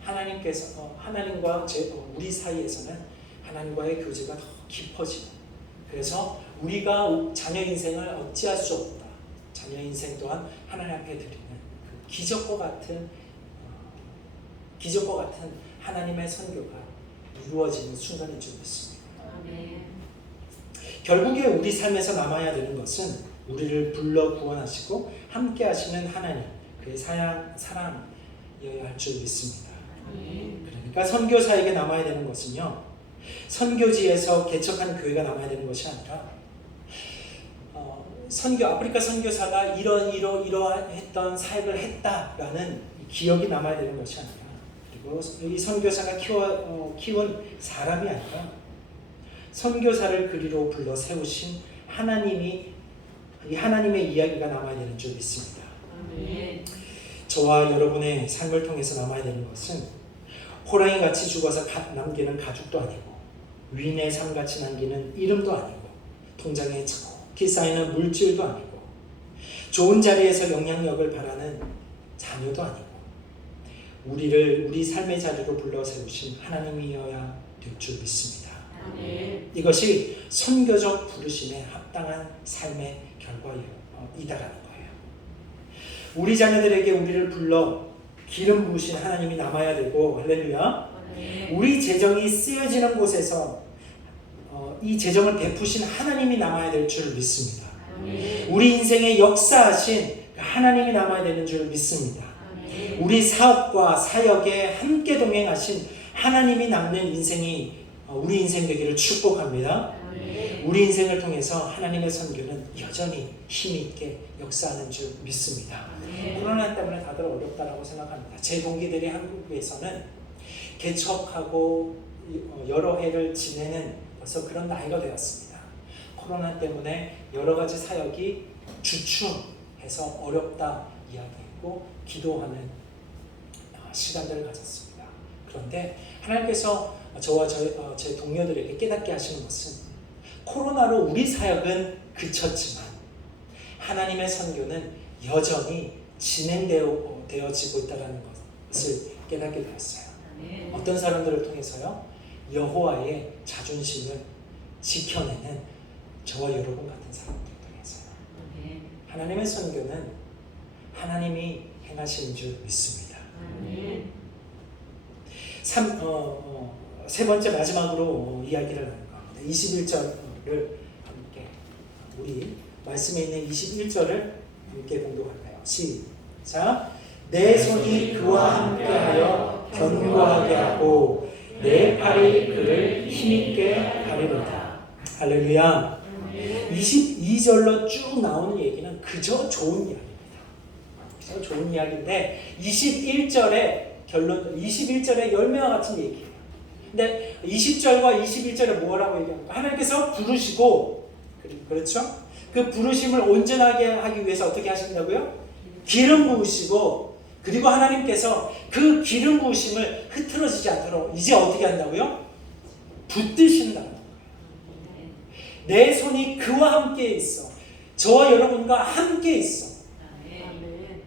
하나님과 우리 사이에서는 하나님과의 교제가 더 깊어지는, 그래서 우리가 자녀 인생을 어찌할 수 없다. 자녀 인생 또한 하나님 앞에 드리는 그 기적과 같은 하나님의 선교가 이루어지는 순간인 줄 믿습니다. 결국에 우리 삶에서 남아야 되는 것은 우리를 불러 구원하시고 함께 하시는 하나님, 그의 사랑이어야 할 줄 믿습니다. 그러니까 선교사에게 남아야 되는 것은요, 선교지에서 개척한 교회가 남아야 되는 것이 아니라 아프리카 선교사가 이러했던 사역을 했다라는 기억이 남아야 되는 것이 아니라, 그리고 이 선교사가 키운 사람이 아니라 선교사를 그리로 불러 세우신 하나님의 이야기가 남아야 되는 줄 믿습니다. 아멘. 저와 여러분의 삶을 통해서 남아야 되는 것은 호랑이같이 죽어서 남기는 가죽도 아니고, 위인의 삶같이 남기는 이름도 아니고, 통장에 척히 쌓이는 물질도 아니고, 좋은 자리에서 영향력을 바라는 자녀도 아니고, 우리 삶의 자리로 불러 세우신 하나님이어야 될 줄 믿습니다. 아멘. 이것이 선교적 부르심에 합당한 삶의 결과이다라는 거예요. 우리 자녀들에게 우리를 불러 기름 부으신 하나님이 남아야 되고, 할렐루야. 아멘. 우리 재정이 쓰여지는 곳에서 이 재정을 베푸신 하나님이 남아야 될 줄 믿습니다. 아멘. 우리 인생에 역사하신 하나님이 남아야 되는 줄 믿습니다. 아멘. 우리 사업과 사역에 함께 동행하신 하나님이 남는 인생이 우리 인생 되기를 축복합니다. 아멘. 우리 인생을 통해서 하나님의 선교는 여전히 힘있게 역사하는 줄 믿습니다. 아멘. 코로나 때문에 다들 어렵다라고 생각합니다. 제 동기들이 한국에서는 개척하고 여러 해를 지내는 벌써 그런 나이가 되었습니다. 코로나 때문에 여러 가지 사역이 주춤해서 어렵다 이야기했고 기도하는 시간들을 가졌습니다. 그런데 하나님께서 저와 제 동료들에게 깨닫게 하시는 것은, 코로나로 우리 사역은 그쳤지만 하나님의 선교는 여전히 진행되어지고 있다는 것을 깨닫게 되었어요. 아멘. 어떤 사람들을 통해서요? 여호와의 자존심을 지켜내는 저와 여러분 같은 사람들을 통해서요. 아멘. 하나님의 선교는 하나님이 행하시는 줄 믿습니다. 아멘. 세 번째 마지막으로 이야기를 나눌 겁니다. 21절을 함께, 우리 말씀에 있는 21절을 함께 공독할까요? 시작. 내 손이 그와 함께하여 견고하게 하고 내 팔이 그를 힘있게 가리리라. 할렐루야. 22절로 쭉 나오는 얘기는 그저 좋은 이야기입니다. 그저 좋은 이야기인데 21절의 결론, 21절의 열매와 같은 얘기예요. 근데 20절과 21절에 뭐라고 얘기합니까? 하나님께서 부르시고, 그렇죠? 그 부르심을 온전하게 하기 위해서 어떻게 하신다고요? 기름 부으시고, 그리고 하나님께서 그 기름 부으심을 흐트러지지 않도록 이제 어떻게 한다고요? 붙드신다는 거예요. 내 손이 그와 함께 있어. 저와 여러분과 함께 있어. 아멘.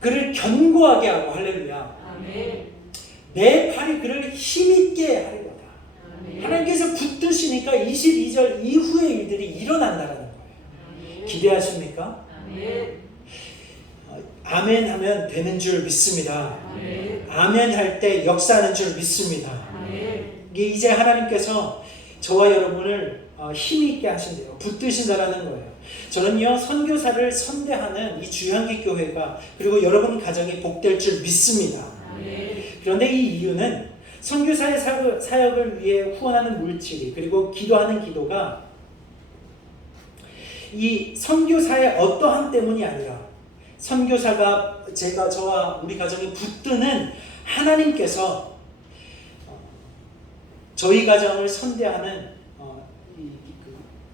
그를 견고하게 하고, 할렐루야. 아멘. 내 팔이 그를 힘있게 하리로다. 아멘. 하나님께서 붙드시니까 22절 이후의 일들이 일어난다는 거예요. 아멘. 기대하십니까? 아멘. 아멘 하면 되는 줄 믿습니다. 아멘. 아멘 할 때 역사하는 줄 믿습니다. 아멘. 이제 하나님께서 저와 여러분을 힘있게 하신대요. 붙드신다라는 거예요. 저는요, 선교사를 선대하는 이 주향기 교회가, 그리고 여러분 가정이 복될 줄 믿습니다. 아멘. 그런데 이 이유는 선교사의 사역을 위해 후원하는 물질이, 그리고 기도하는 기도가 이 선교사의 어떠함 때문이 아니라, 선교사가 저와 우리 가정이 붙드는 하나님께서 저희 가정을 선대하는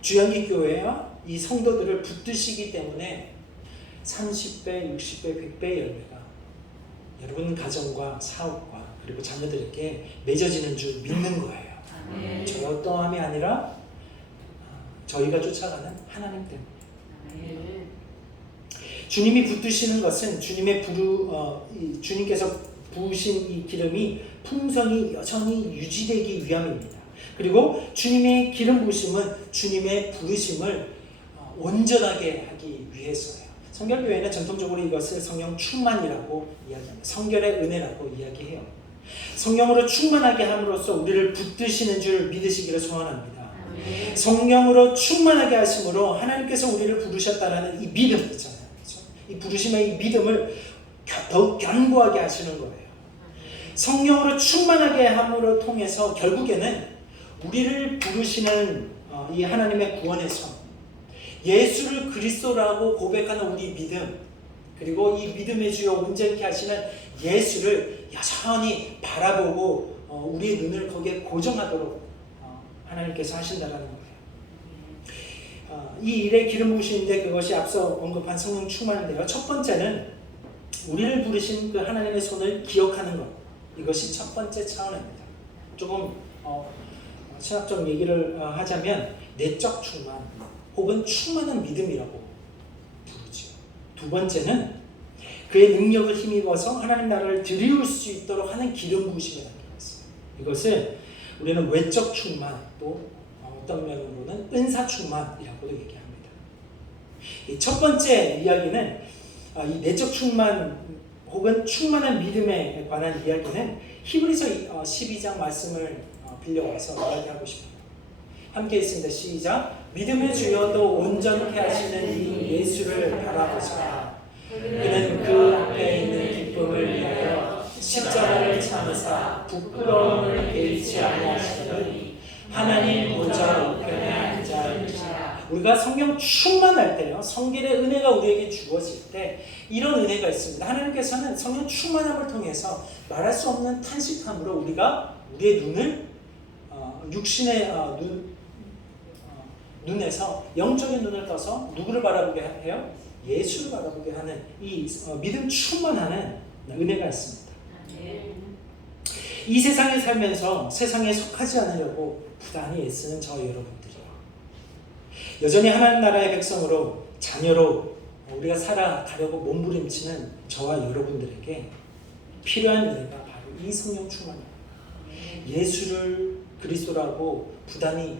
주yan기 교회와 이 성도들을 붙드시기 때문에 30배, 60배, 100배의 열매가 여러분 가정과 사업과 그리고 자녀들에게 맺어지는 줄 믿는 거예요. 아멘. 저희 어떠함이 아니라 저희가 쫓아가는 하나님 때문에. 아멘. 주님이 붙드시는 것은 주님께서 부으신 이 기름이 풍성이 여전히 유지되기 위함입니다. 그리고 주님의 기름 부으심은 주님의 부르심을 온전하게 하기 위해서예요. 성결교회는 전통적으로 이것을 성령 충만이라고 이야기합니다. 성결의 은혜라고 이야기해요. 성령으로 충만하게 함으로써 우리를 붙드시는 줄 믿으시기를 소원합니다. 아멘. 성령으로 충만하게 하심으로 하나님께서 우리를 부르셨다라는 이 믿음 있잖아요. 그렇죠? 이 부르심의 이 믿음을 더욱 견고하게 하시는 거예요. 성령으로 충만하게 함으로 통해서 결국에는 우리를 부르시는 이 하나님의 구원의 선, 예수를 그리스도라고 고백하는 우리 믿음, 그리고 이 믿음의 주여 온전케 하시는 예수를 여전히 바라보고 우리의 눈을 거기에 고정하도록 하나님께서 하신다는 거예요. 이 일에 기름 부으시는데 그것이 앞서 언급한 성령 충만인데요. 첫 번째는 우리를 부르신 그 하나님의 손을 기억하는 것. 이것이 첫 번째 차원입니다. 조금 신학적 얘기를 하자면 내적 충만 혹은 충만한 믿음이라고 부르죠. 두 번째는 그의 능력을 힘입어서 하나님 나라를 드리울 수 있도록 하는 기름 부으심에 담겨 있어요. 이것을 우리는 외적 충만, 또 어떤 면으로는 은사 충만이라고도 얘기합니다. 이 첫 번째 이야기는 이 내적 충만 혹은 충만한 믿음에 관한 이야기는 히브리서 12장 말씀을 빌려와서 이야기하고 싶어요. 함께 있습니다. 시작. 믿음의 주여도 온전케 하시는 이 예수를 바라보시라. 그는 그 앞에 있는 기쁨을 위하여 십자가를 참으사 부끄러움을 개의치 아니하시더니 하나님 보좌 우편에 앉아 계시라. 우리가 성령 충만할 때요, 성결의 은혜가 우리에게 주어질 때 이런 은혜가 있습니다. 하나님께서는 성령 충만함을 통해서 말할 수 없는 탄식함으로 우리가 우리의 눈을 육신의 눈에서 영적인 눈을 떠서 누구를 바라보게 해요? 예수를 바라보게 하는 이 믿음 충만하는 은혜가 있습니다. 이 세상에 살면서 세상에 속하지 않으려고 부단히 애쓰는 저 여러분들이요, 여전히 하나님 나라의 백성으로 자녀로 우리가 살아가려고 몸부림치는 저와 여러분들에게 필요한 은혜가 바로 이 성령 충만입니다. 예수를 그리스도라고 부단히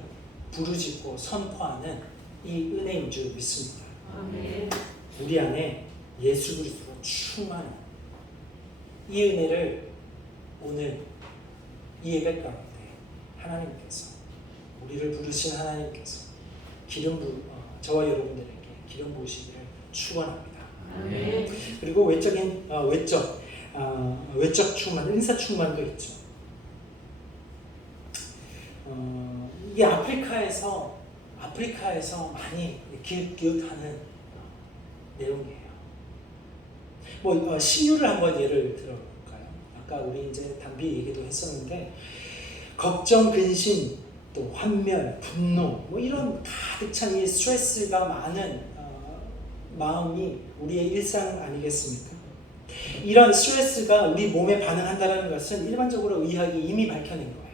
부르짖고 선포하는 이 은혜인 줄 믿습니다. 우리 안에 예수 그리스도가 충만한 이 은혜를 오늘 이 예배 가운데 하나님께서, 우리를 부르신 하나님께서 저와 여러분들에게 기름 부으시기를 축원합니다. 그리고 외적 충만, 은사 충만도 있죠. 이게 아프리카에서 많이 기억하는 내용이에요. 신유를 한번 예를 들어볼까요? 아까 우리 이제 담비 얘기도 했었는데, 걱정, 근심, 또 환멸, 분노, 이런 가득 찬 이 스트레스가 많은 마음이 우리의 일상 아니겠습니까? 이런 스트레스가 우리 몸에 반응한다는 것은 일반적으로 의학이 이미 밝혀낸 거예요.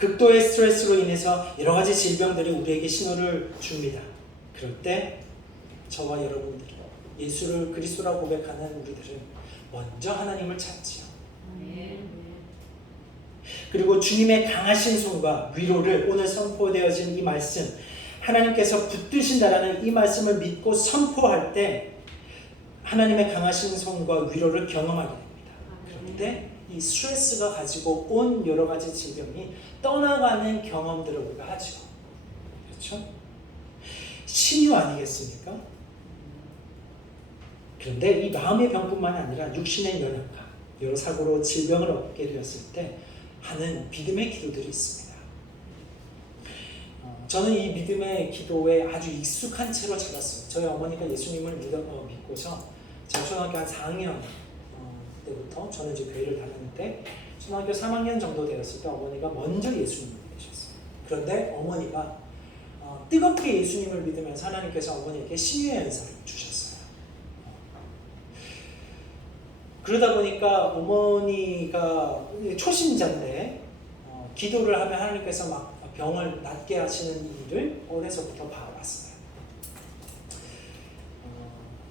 극도의 스트레스로 인해서 여러 가지 질병들이 우리에게 신호를 줍니다. 그럴 때 저와 여러분들이 예수를 그리스도라고 고백하는 우리들은 먼저 하나님을 찾지요. 그리고 주님의 강하신 손과 위로를, 오늘 선포되어진 이 말씀, 하나님께서 붙드신다라는 이 말씀을 믿고 선포할 때 하나님의 강하신 손과 위로를 경험하게 됩니다. 그런데 이 스트레스가 가지고 온 여러 가지 질병이 떠나가는 경험들을 우리가 하죠. 그렇죠? 신유 아니겠습니까? 그런데 이 마음의 병뿐만 아니라 육신의 연약함, 여러 사고로 질병을 얻게 되었을 때 하는 믿음의 기도들이 있습니다. 저는 이 믿음의 기도에 아주 익숙한 채로 자랐어요. 저희 어머니가 예수님을 믿고서 제가 초등학교 한 4학년 때부터 저는 이제 교회를 다녔는데, 초등학교 3학년 정도 되었을 때 어머니가 먼저 예수님을 믿으셨어요. 그런데 어머니가 뜨겁게 예수님을 믿으면서 하나님께서 어머니에게 신유의 은사를 주셨어요. 그러다 보니까 어머니가 초신자인데 기도를 하면 하나님께서 막 병을 낫게 하시는 일을 어려서부터 봐왔어요.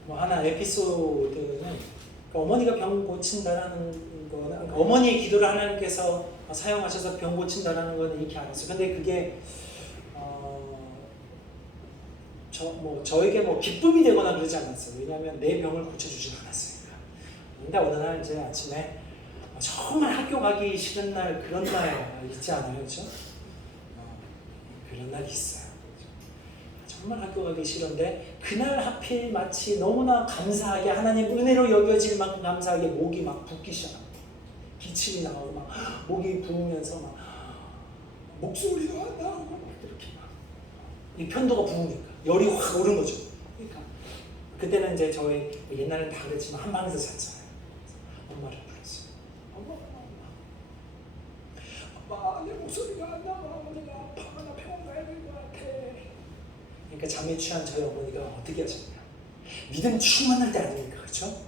하나 에피소드는, 어머니가 병 고친다라는 거는, 그러니까 어머니의 기도를 하나님께서 사용하셔서 병 고친다라는 거는 이렇게 알았어요. 근데 그게 저에게 기쁨이 되거나 그러지 않았어요. 왜냐하면 내 병을 고쳐주지 않았어요. 근데 어느 날 이제 아침에 정말 학교 가기 싫은 날, 그런 날 있지 않아요? 그렇죠? 그런 날이 있어요. 정말 학교 가기 싫은데 그날 하필 마치 너무나 감사하게, 하나님 은혜로 여겨질 만큼 감사하게 목이 막 붓기 시작합니다. 기침이 나오고 막 목이 부으면서 막 목소리도 안 나오고 막 이렇게 막 이 편도가 부으니까 열이 확 오른 거죠. 그러니까 그때는 이제 저희 옛날엔 다 그랬지만 한 방에서 잤잖아요. 엄마를 불렀어요. 엄마 내 목소리가 안 나와. 내가 아파. 나 병원 가야 될 것 같아. 그러니까 잠에 취한 저희 어머니가 어떻게 하셨냐. 믿음 충만할 때 아닙니까? 그렇죠?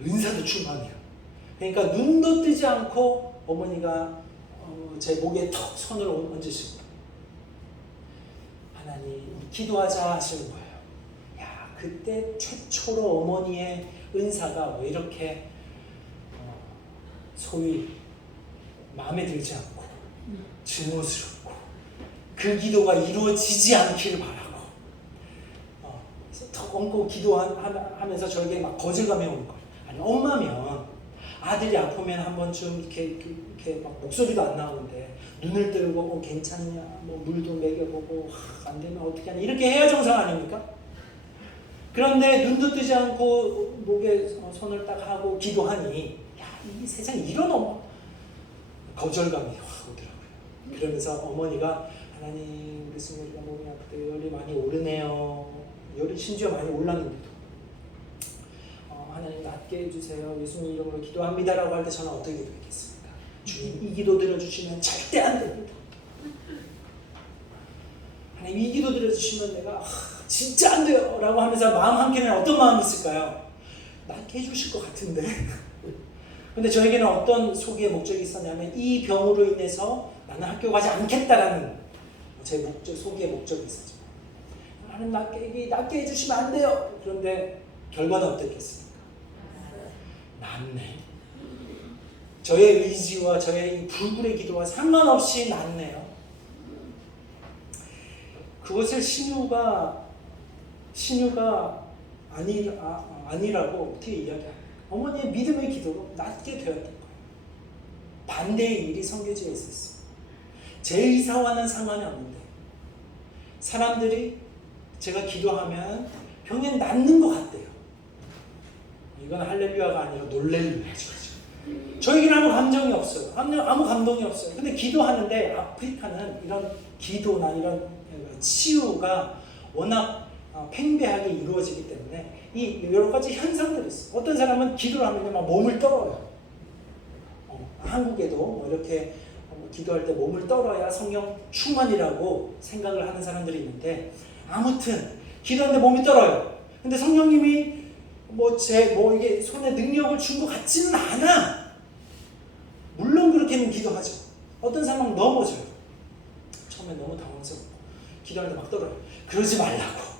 은사도 충만해요. 그러니까 눈도 뜨지 않고 어머니가 제 목에 턱 손을 얹으시고 하나님 우리 기도하자 하시는 거예요. 야, 그때 최초로 어머니의 은사가 왜 이렇게 소위 마음에 들지 않고 증오스럽고 그 기도가 이루어지지 않기를 바라고 턱 얹고 기도하면서 저에게 막 거절감이 오는 거예요. 아니 엄마면 아들이 아프면 한 번쯤 이렇게 막 목소리도 안 나오는데 눈을 뜨고 괜찮냐 뭐 물도 먹여보고 안 되면 어떻게 하냐 이렇게 해야 정상 아닙니까? 그런데 눈도 뜨지 않고 목에 손을 딱 하고 기도하니 야, 이 세상에 이런 거절감이 확 오더라고요. 그러면서 어머니가 하나님 우리 승우이가 몸이 아프대 열이 많이 오르네요. 열이 심지어 많이 올랐는데도 하나님 낫게 해주세요. 예수님 이름으로 기도합니다라고 할 때 저는 어떻게 기도했겠습니까? 주님 이 기도 들어주시면 절대 안 됩니다. 하나님 이 기도 들어주시면 내가 진짜 안 돼요 라고 하면서 마음 한켠에는 어떤 마음이 있을까요? 낫게 해주실 것 같은데 근데 저에게는 어떤 소기의 목적이 있었냐면 이 병으로 인해서 나는 학교 가지 않겠다라는 제 소기의 목적이 있었죠. 나는 낫게 해주시면 안 돼요. 그런데 결과는 어떻겠습니까? 낫네. 저의 의지와 저의 이 불굴의 기도와 상관없이 낫네요. 그것을 신유가 아니라고 어떻게 이야기합니까? 어머니의 믿음의 기도로 낫게 되었던 거예요. 반대의 일이 성경지에 있었어요. 제 의사와는 상관이 없는데 사람들이 제가 기도하면 병이 낫는 것 같대요. 이건 할렐루야가 아니라 놀렐루야죠. 저에게는 아무 감정이 없어요. 아무 감동이 없어요. 근데 기도하는데 아프리카는 이런 기도나 이런 치유가 워낙 팽배하게 이루어지기 때문에 이 여러 가지 현상들이 있어요. 어떤 사람은 기도를 하면 막 몸을 떨어요. 한국에도 뭐 이렇게 기도할 때 몸을 떨어야 성령 충만이라고 생각을 하는 사람들이 있는데 아무튼 기도하는데 몸이 떨어요. 근데 성령님이 이게 손에 능력을 준 것 같지는 않아. 물론 그렇게는 기도하죠. 어떤 사람은 넘어져요. 처음에 너무 당황스럽고 기도할 때 막 떨어요. 그러지 말라고.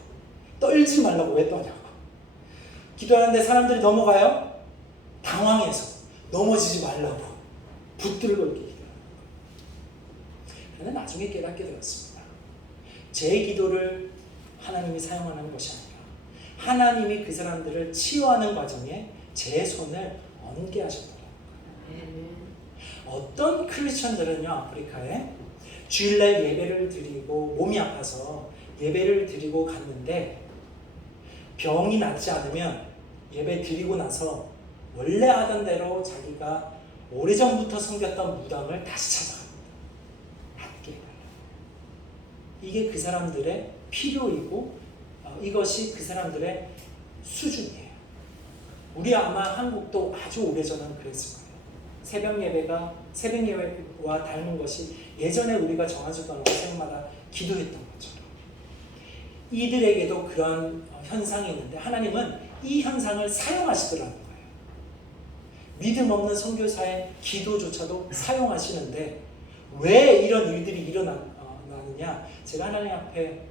떨지 말라고. 왜 떠냐고. 기도하는데 사람들이 넘어가요. 당황해서 넘어지지 말라고 붙들고 이렇게 기도하는 거예요. 그런데 나중에 깨닫게 되었습니다. 제 기도를 하나님이 사용하는 것이 아니라 하나님이 그 사람들을 치유하는 과정에 제 손을 얹게 하셨더라고요. 어떤 크리스천들은요, 아프리카에 주일날 예배를 드리고 몸이 아파서 예배를 드리고 갔는데 병이 낫지 않으면 예배 드리고 나서 원래 하던 대로 자기가 오래전부터 섬겼던 무당을 다시 찾아갑니다. 낫게 해달라고. 이게 그 사람들의 필요이고 이것이 그 사람들의 수준이에요. 우리 아마 한국도 아주 오래전은 그랬을 거예요. 새벽 예배와 닮은 것이 예전에 우리가 정한주간 새벽마다 기도했던 것처럼 이들에게도 그런 현상이 있는데 하나님은 이 현상을 사용하시더라는 거예요. 믿음 없는 선교사의 기도조차도 사용하시는데 왜 이런 일들이 일어나느냐? 제가 하나님 앞에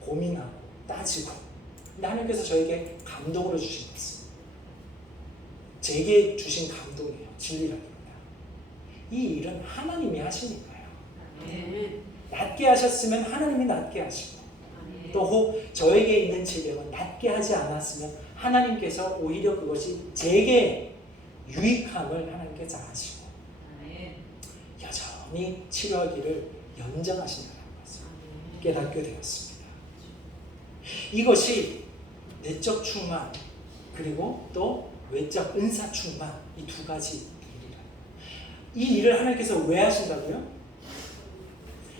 고민하고 따지고 근데 하나님께서 저에게 감동으로 주신 것입니다. 제게 주신 감동이에요. 진리라기보다. 이 일은 하나님이 하시니까요. 낫게 하셨으면 하나님이 낫게 하시고 또 저에게 있는 질병은 낫게 하지 않았으면 하나님께서 오히려 그것이 제게 유익함을 하나님께서 하시고 여전히 치료하기를 연장하신다는 것을 깨닫게 되었습니다. 이것이 내적 충만 그리고 또 외적 은사 충만 이 두 가지 일이라는 이 일을 하나님께서 왜 하신다고요?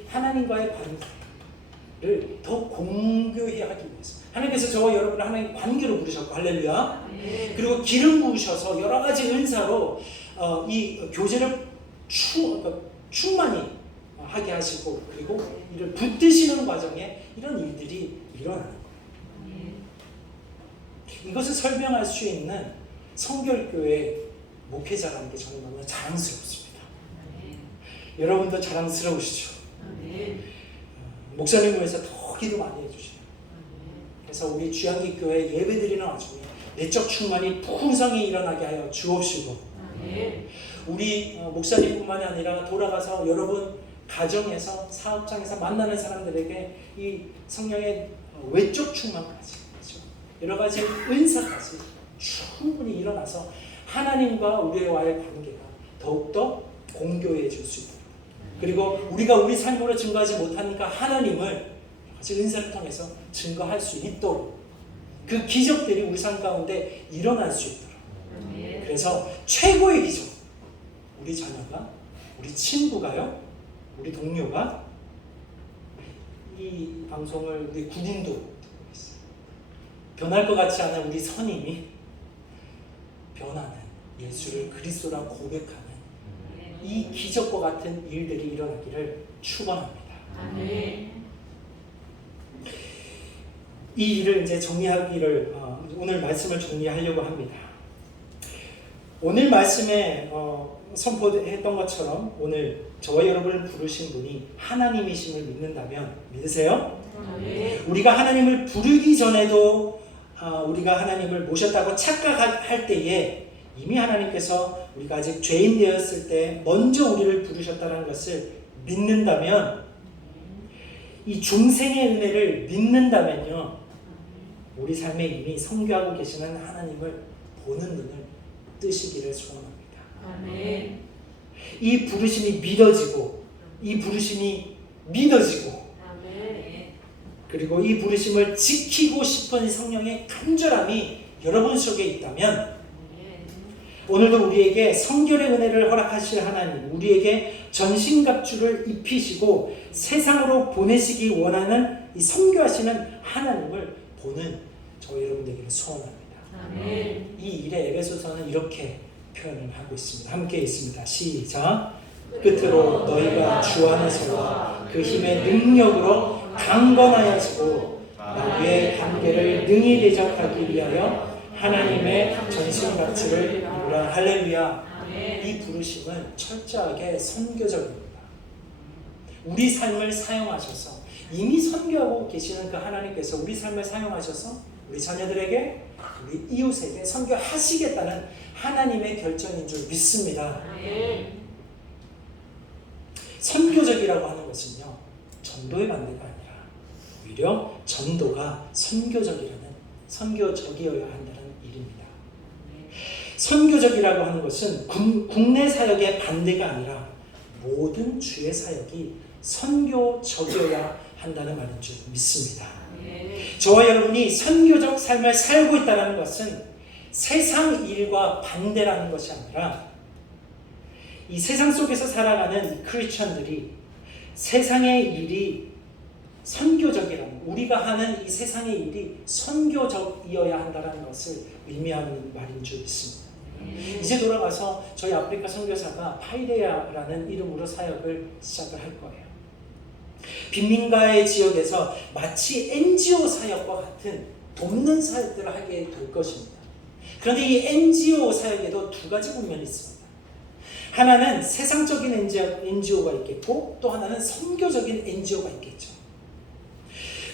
하나님과의 관계를 더 공교히 하기 위해서. 하나님께서 저와 여러분을 하나님 관계로 부르셨고, 할렐루야. 그리고 기름 부으셔서 여러 가지 은사로 이 교제를 충만히 하게 하시고, 그리고 이를 붙드시는 과정에 이런 일들이 일어나는 거예요. 이것을 설명할 수 있는 성결교회 목회자라는 게 저는 너무 자랑스럽습니다. 여러분도 자랑스러우시죠? 목사님 위해서 더 기도 많이 해주세요. 그래서 우리 주양기 교회 예배드리는 와중에 내적 충만이 풍성히 일어나게 하여 주옵시고, 우리 목사님뿐만이 아니라 돌아가서 여러분 가정에서 사업장에서 만나는 사람들에게 이 성령의 외적 충만까지, 그렇죠? 여러 가지 은사까지 충분히 일어나서 하나님과 우리와의 관계가 더욱더 공교해질 수 있도록, 그리고 우리가 우리 삶으로 증거하지 못하니까 하나님을 같이 은사를 통해서 증거할 수 있도록, 그 기적들이 우리 삶 가운데 일어날 수 있도록. 그래서 최고의 기적, 우리 자녀가, 우리 친구가요, 우리 동료가, 이 방송을 우리 군인도 듣고 있어요. 변할 것 같지 않은 우리 선임이 변하는, 예수를 그리스도라 고백하는 이 기적과 같은 일들이 일어나기를 축원합니다. 이 일을 이제 정리하기를, 오늘 말씀을 정리하려고 합니다. 오늘 말씀에 선포했던 것처럼 오늘 저와 여러분을 부르신 분이 하나님이심을 믿는다면, 믿으세요? 우리가 하나님을 부르기 전에도 우리가 하나님을 모셨다고 착각할 때에 이미 하나님께서 우리가 아직 죄인 되었을 때 먼저 우리를 부르셨다는 것을 믿는다면, 이 중생의 은혜를 믿는다면요, 우리 삶에 이미 선교하고 계시는 하나님을 보는 눈을 뜨시기를 소원합니다. 이 부르심이 믿어지고, 이 부르심이 믿어지고, 그리고 이 부르심을 지키고 싶은 성령의 간절함이 여러분 속에 있다면, 오늘도 우리에게 성결의 은혜를 허락하실 하나님, 우리에게 전신갑주를 입히시고 세상으로 보내시기 원하는 이 선교하시는 하나님을 보는 저희 여러분들에게 소원합니다. 이 일의 에베소서는 이렇게 표현을 하고 있습니다. 함께 있습니다. 시작. 끝으로 너희가 주 안에서와 그 힘의 능력으로 강건하여지고 너희의 관계를 능히 대적하기 위하여 하나님의 전신갑주를 입으라. 할렐루야. 이 부르심은 철저하게 선교적입니다. 우리 삶을 사용하셔서, 이미 선교하고 계시는 그 하나님께서 우리 삶을 사용하셔서 우리 자녀들에게, 우리 이웃에게 선교하시겠다는 하나님의 결정인 줄 믿습니다. 선교적이라고 하는 것은요, 전도의 반대가 아니라 오히려 전도가 선교적이어야 한다는 일입니다. 선교적이라고 하는 것은 국내 사역의 반대가 아니라 모든 주의 사역이 선교적이어야 한다는 말인 줄 믿습니다. 저와 여러분이 선교적 삶을 살고 있다는 것은 세상 일과 반대라는 것이 아니라, 이 세상 속에서 살아가는 크리스천들이 세상의 일이 선교적이라는, 우리가 하는 이 세상의 일이 선교적이어야 한다는 것을 의미하는 말인 줄 믿습니다. 이제 돌아가서 저희 아프리카 선교사가 파이데아라는 이름으로 사역을 시작을 할 거예요. 빈민가의 지역에서 마치 NGO 사역과 같은 돕는 사역들을 하게 될 것입니다. 그런데 이 NGO 사역에도 두 가지 국면이 있습니다. 하나는 세상적인 NGO가 있겠고, 또 하나는 선교적인 NGO가 있겠죠.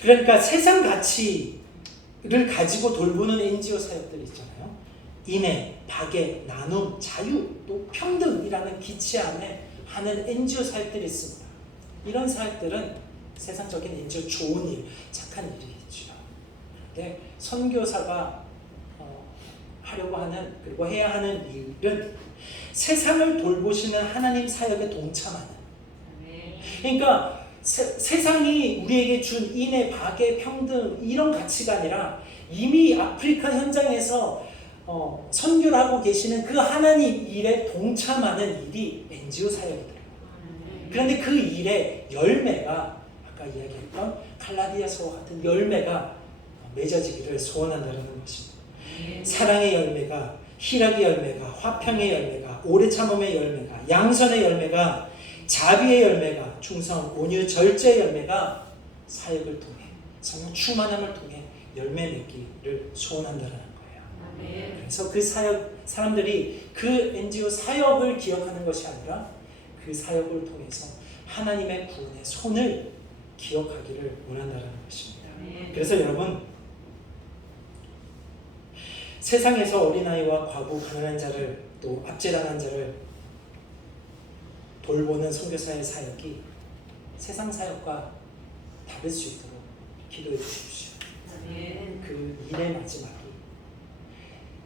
그러니까 세상 가치를 가지고 돌보는 NGO 사역들이 있잖아요. 인애, 박애, 나눔, 자유, 또 평등이라는 기치 안에 하는 NGO 사역들이 있습니다. 이런 사역들은 세상적인 NGO, 좋은 일, 착한 일이죠. 근데 선교사가 하려고 하는, 그리고 해야 하는 일은 세상을 돌보시는 하나님 사역에 동참하는, 그러니까 세상이 우리에게 준 인애, 박애, 평등 이런 가치가 아니라 이미 아프리카 현장에서 선교를 하고 계시는 그 하나님 일에 동참하는 일이 NGO 사역이더라고요. 그런데 그 일의 열매가 아까 이야기했던 칼라디아서와 같은 열매가 맺어지기를 소원한다는 것입니다. 사랑의 열매가, 희락의 열매가, 화평의 열매가, 오래 참음의 열매가, 양선의 열매가, 자비의 열매가, 충성, 온유, 절제의 열매가 사역을 통해 성령 충만함을 통해 열매 맺기를 소원한다는 거예요. 그래서 그 사람들이 그 NGO 사역을 기억하는 것이 아니라 그 사역을 통해서 하나님의 구원의 손을 기억하기를 원한다는 것입니다. 그래서 여러분, 세상에서 어린아이와 과부, 가난한 자를, 또 압제당한 자를 돌보는 선교사의 사역이 세상 사역과 다를 수 있도록 기도해 주십시오. 그 일의 마지막이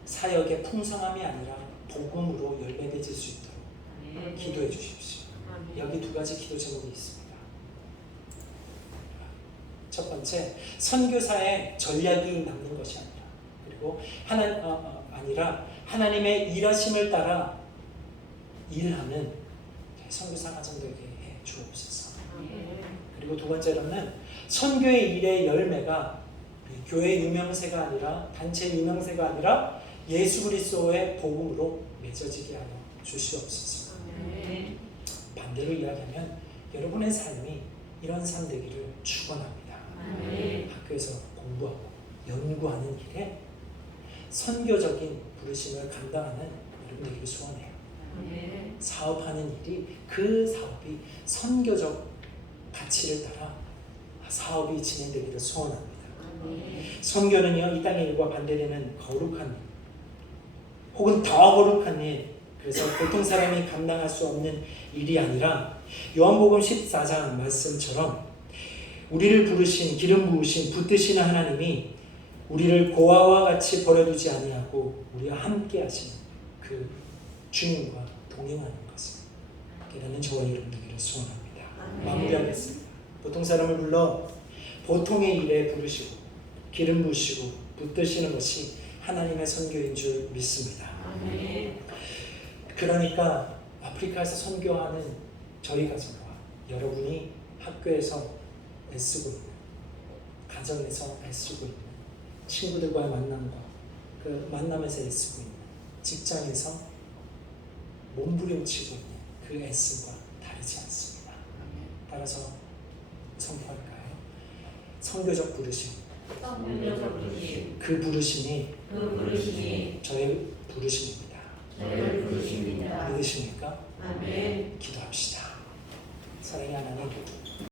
사역의 풍성함이 아니라 복음으로 열매맺을 수 있도록 기도해 주십시오. 여기 두 가지 기도 제목이 있습니다. 첫 번째, 선교사의 전략이 남는 것이 아니라, 그리고 아니라 하나님의 일하심을 따라 일하는 선교사 가정들에게 해 주옵소서. 그리고 두 번째로는 선교의 일의 열매가 교회 유명세가 아니라, 단체 유명세가 아니라 예수 그리스도의 복음으로 맺어지게 하여 주시옵소서. 반대로 이야기하면 여러분의 삶이 이런 삶 되기를 축원합니다. 학교에서 공부하고 연구하는 길에 선교적인 부르심을 감당하는 여러분 되기를 소원해요. 사업하는 일이, 그 사업이 선교적 가치를 따라 사업이 진행되기를 소원합니다. 선교는요, 이 땅의 일과 반대되는 거룩한 일, 혹은 더 거룩한 일, 그래서 보통 사람이 감당할 수 없는 일이 아니라 요한복음 14장 말씀처럼 우리를 부르신, 기름 부으신, 붙드시는 하나님이 우리를 고아와 같이 버려두지 아니하고 우리와 함께 하시는 그 주님과 동행하는 것을 깨닫는 저와 여러분 되기를 소원합니다. 마무리하겠습니다. 보통 사람을 불러 보통의 일에 부르시고 기름 부으시고 붙드시는 것이 하나님의 선교인 줄 믿습니다. 그러니까 아프리카에서 선교하는 저희 가정과 여러분이 학교에서 애쓰고 있는, 가정에서 애쓰고 있는, 친구들과의 만남과 그 만남에서 애쓰고 있는, 직장에서 몸부림치고 있는 그 애씀과 다르지 않습니다. 따라서 선포할까요? 선교적 부르심, 그 부르심이 저의 부르심입니다. 믿으십니까? 기도합시다. 사랑의 하나님,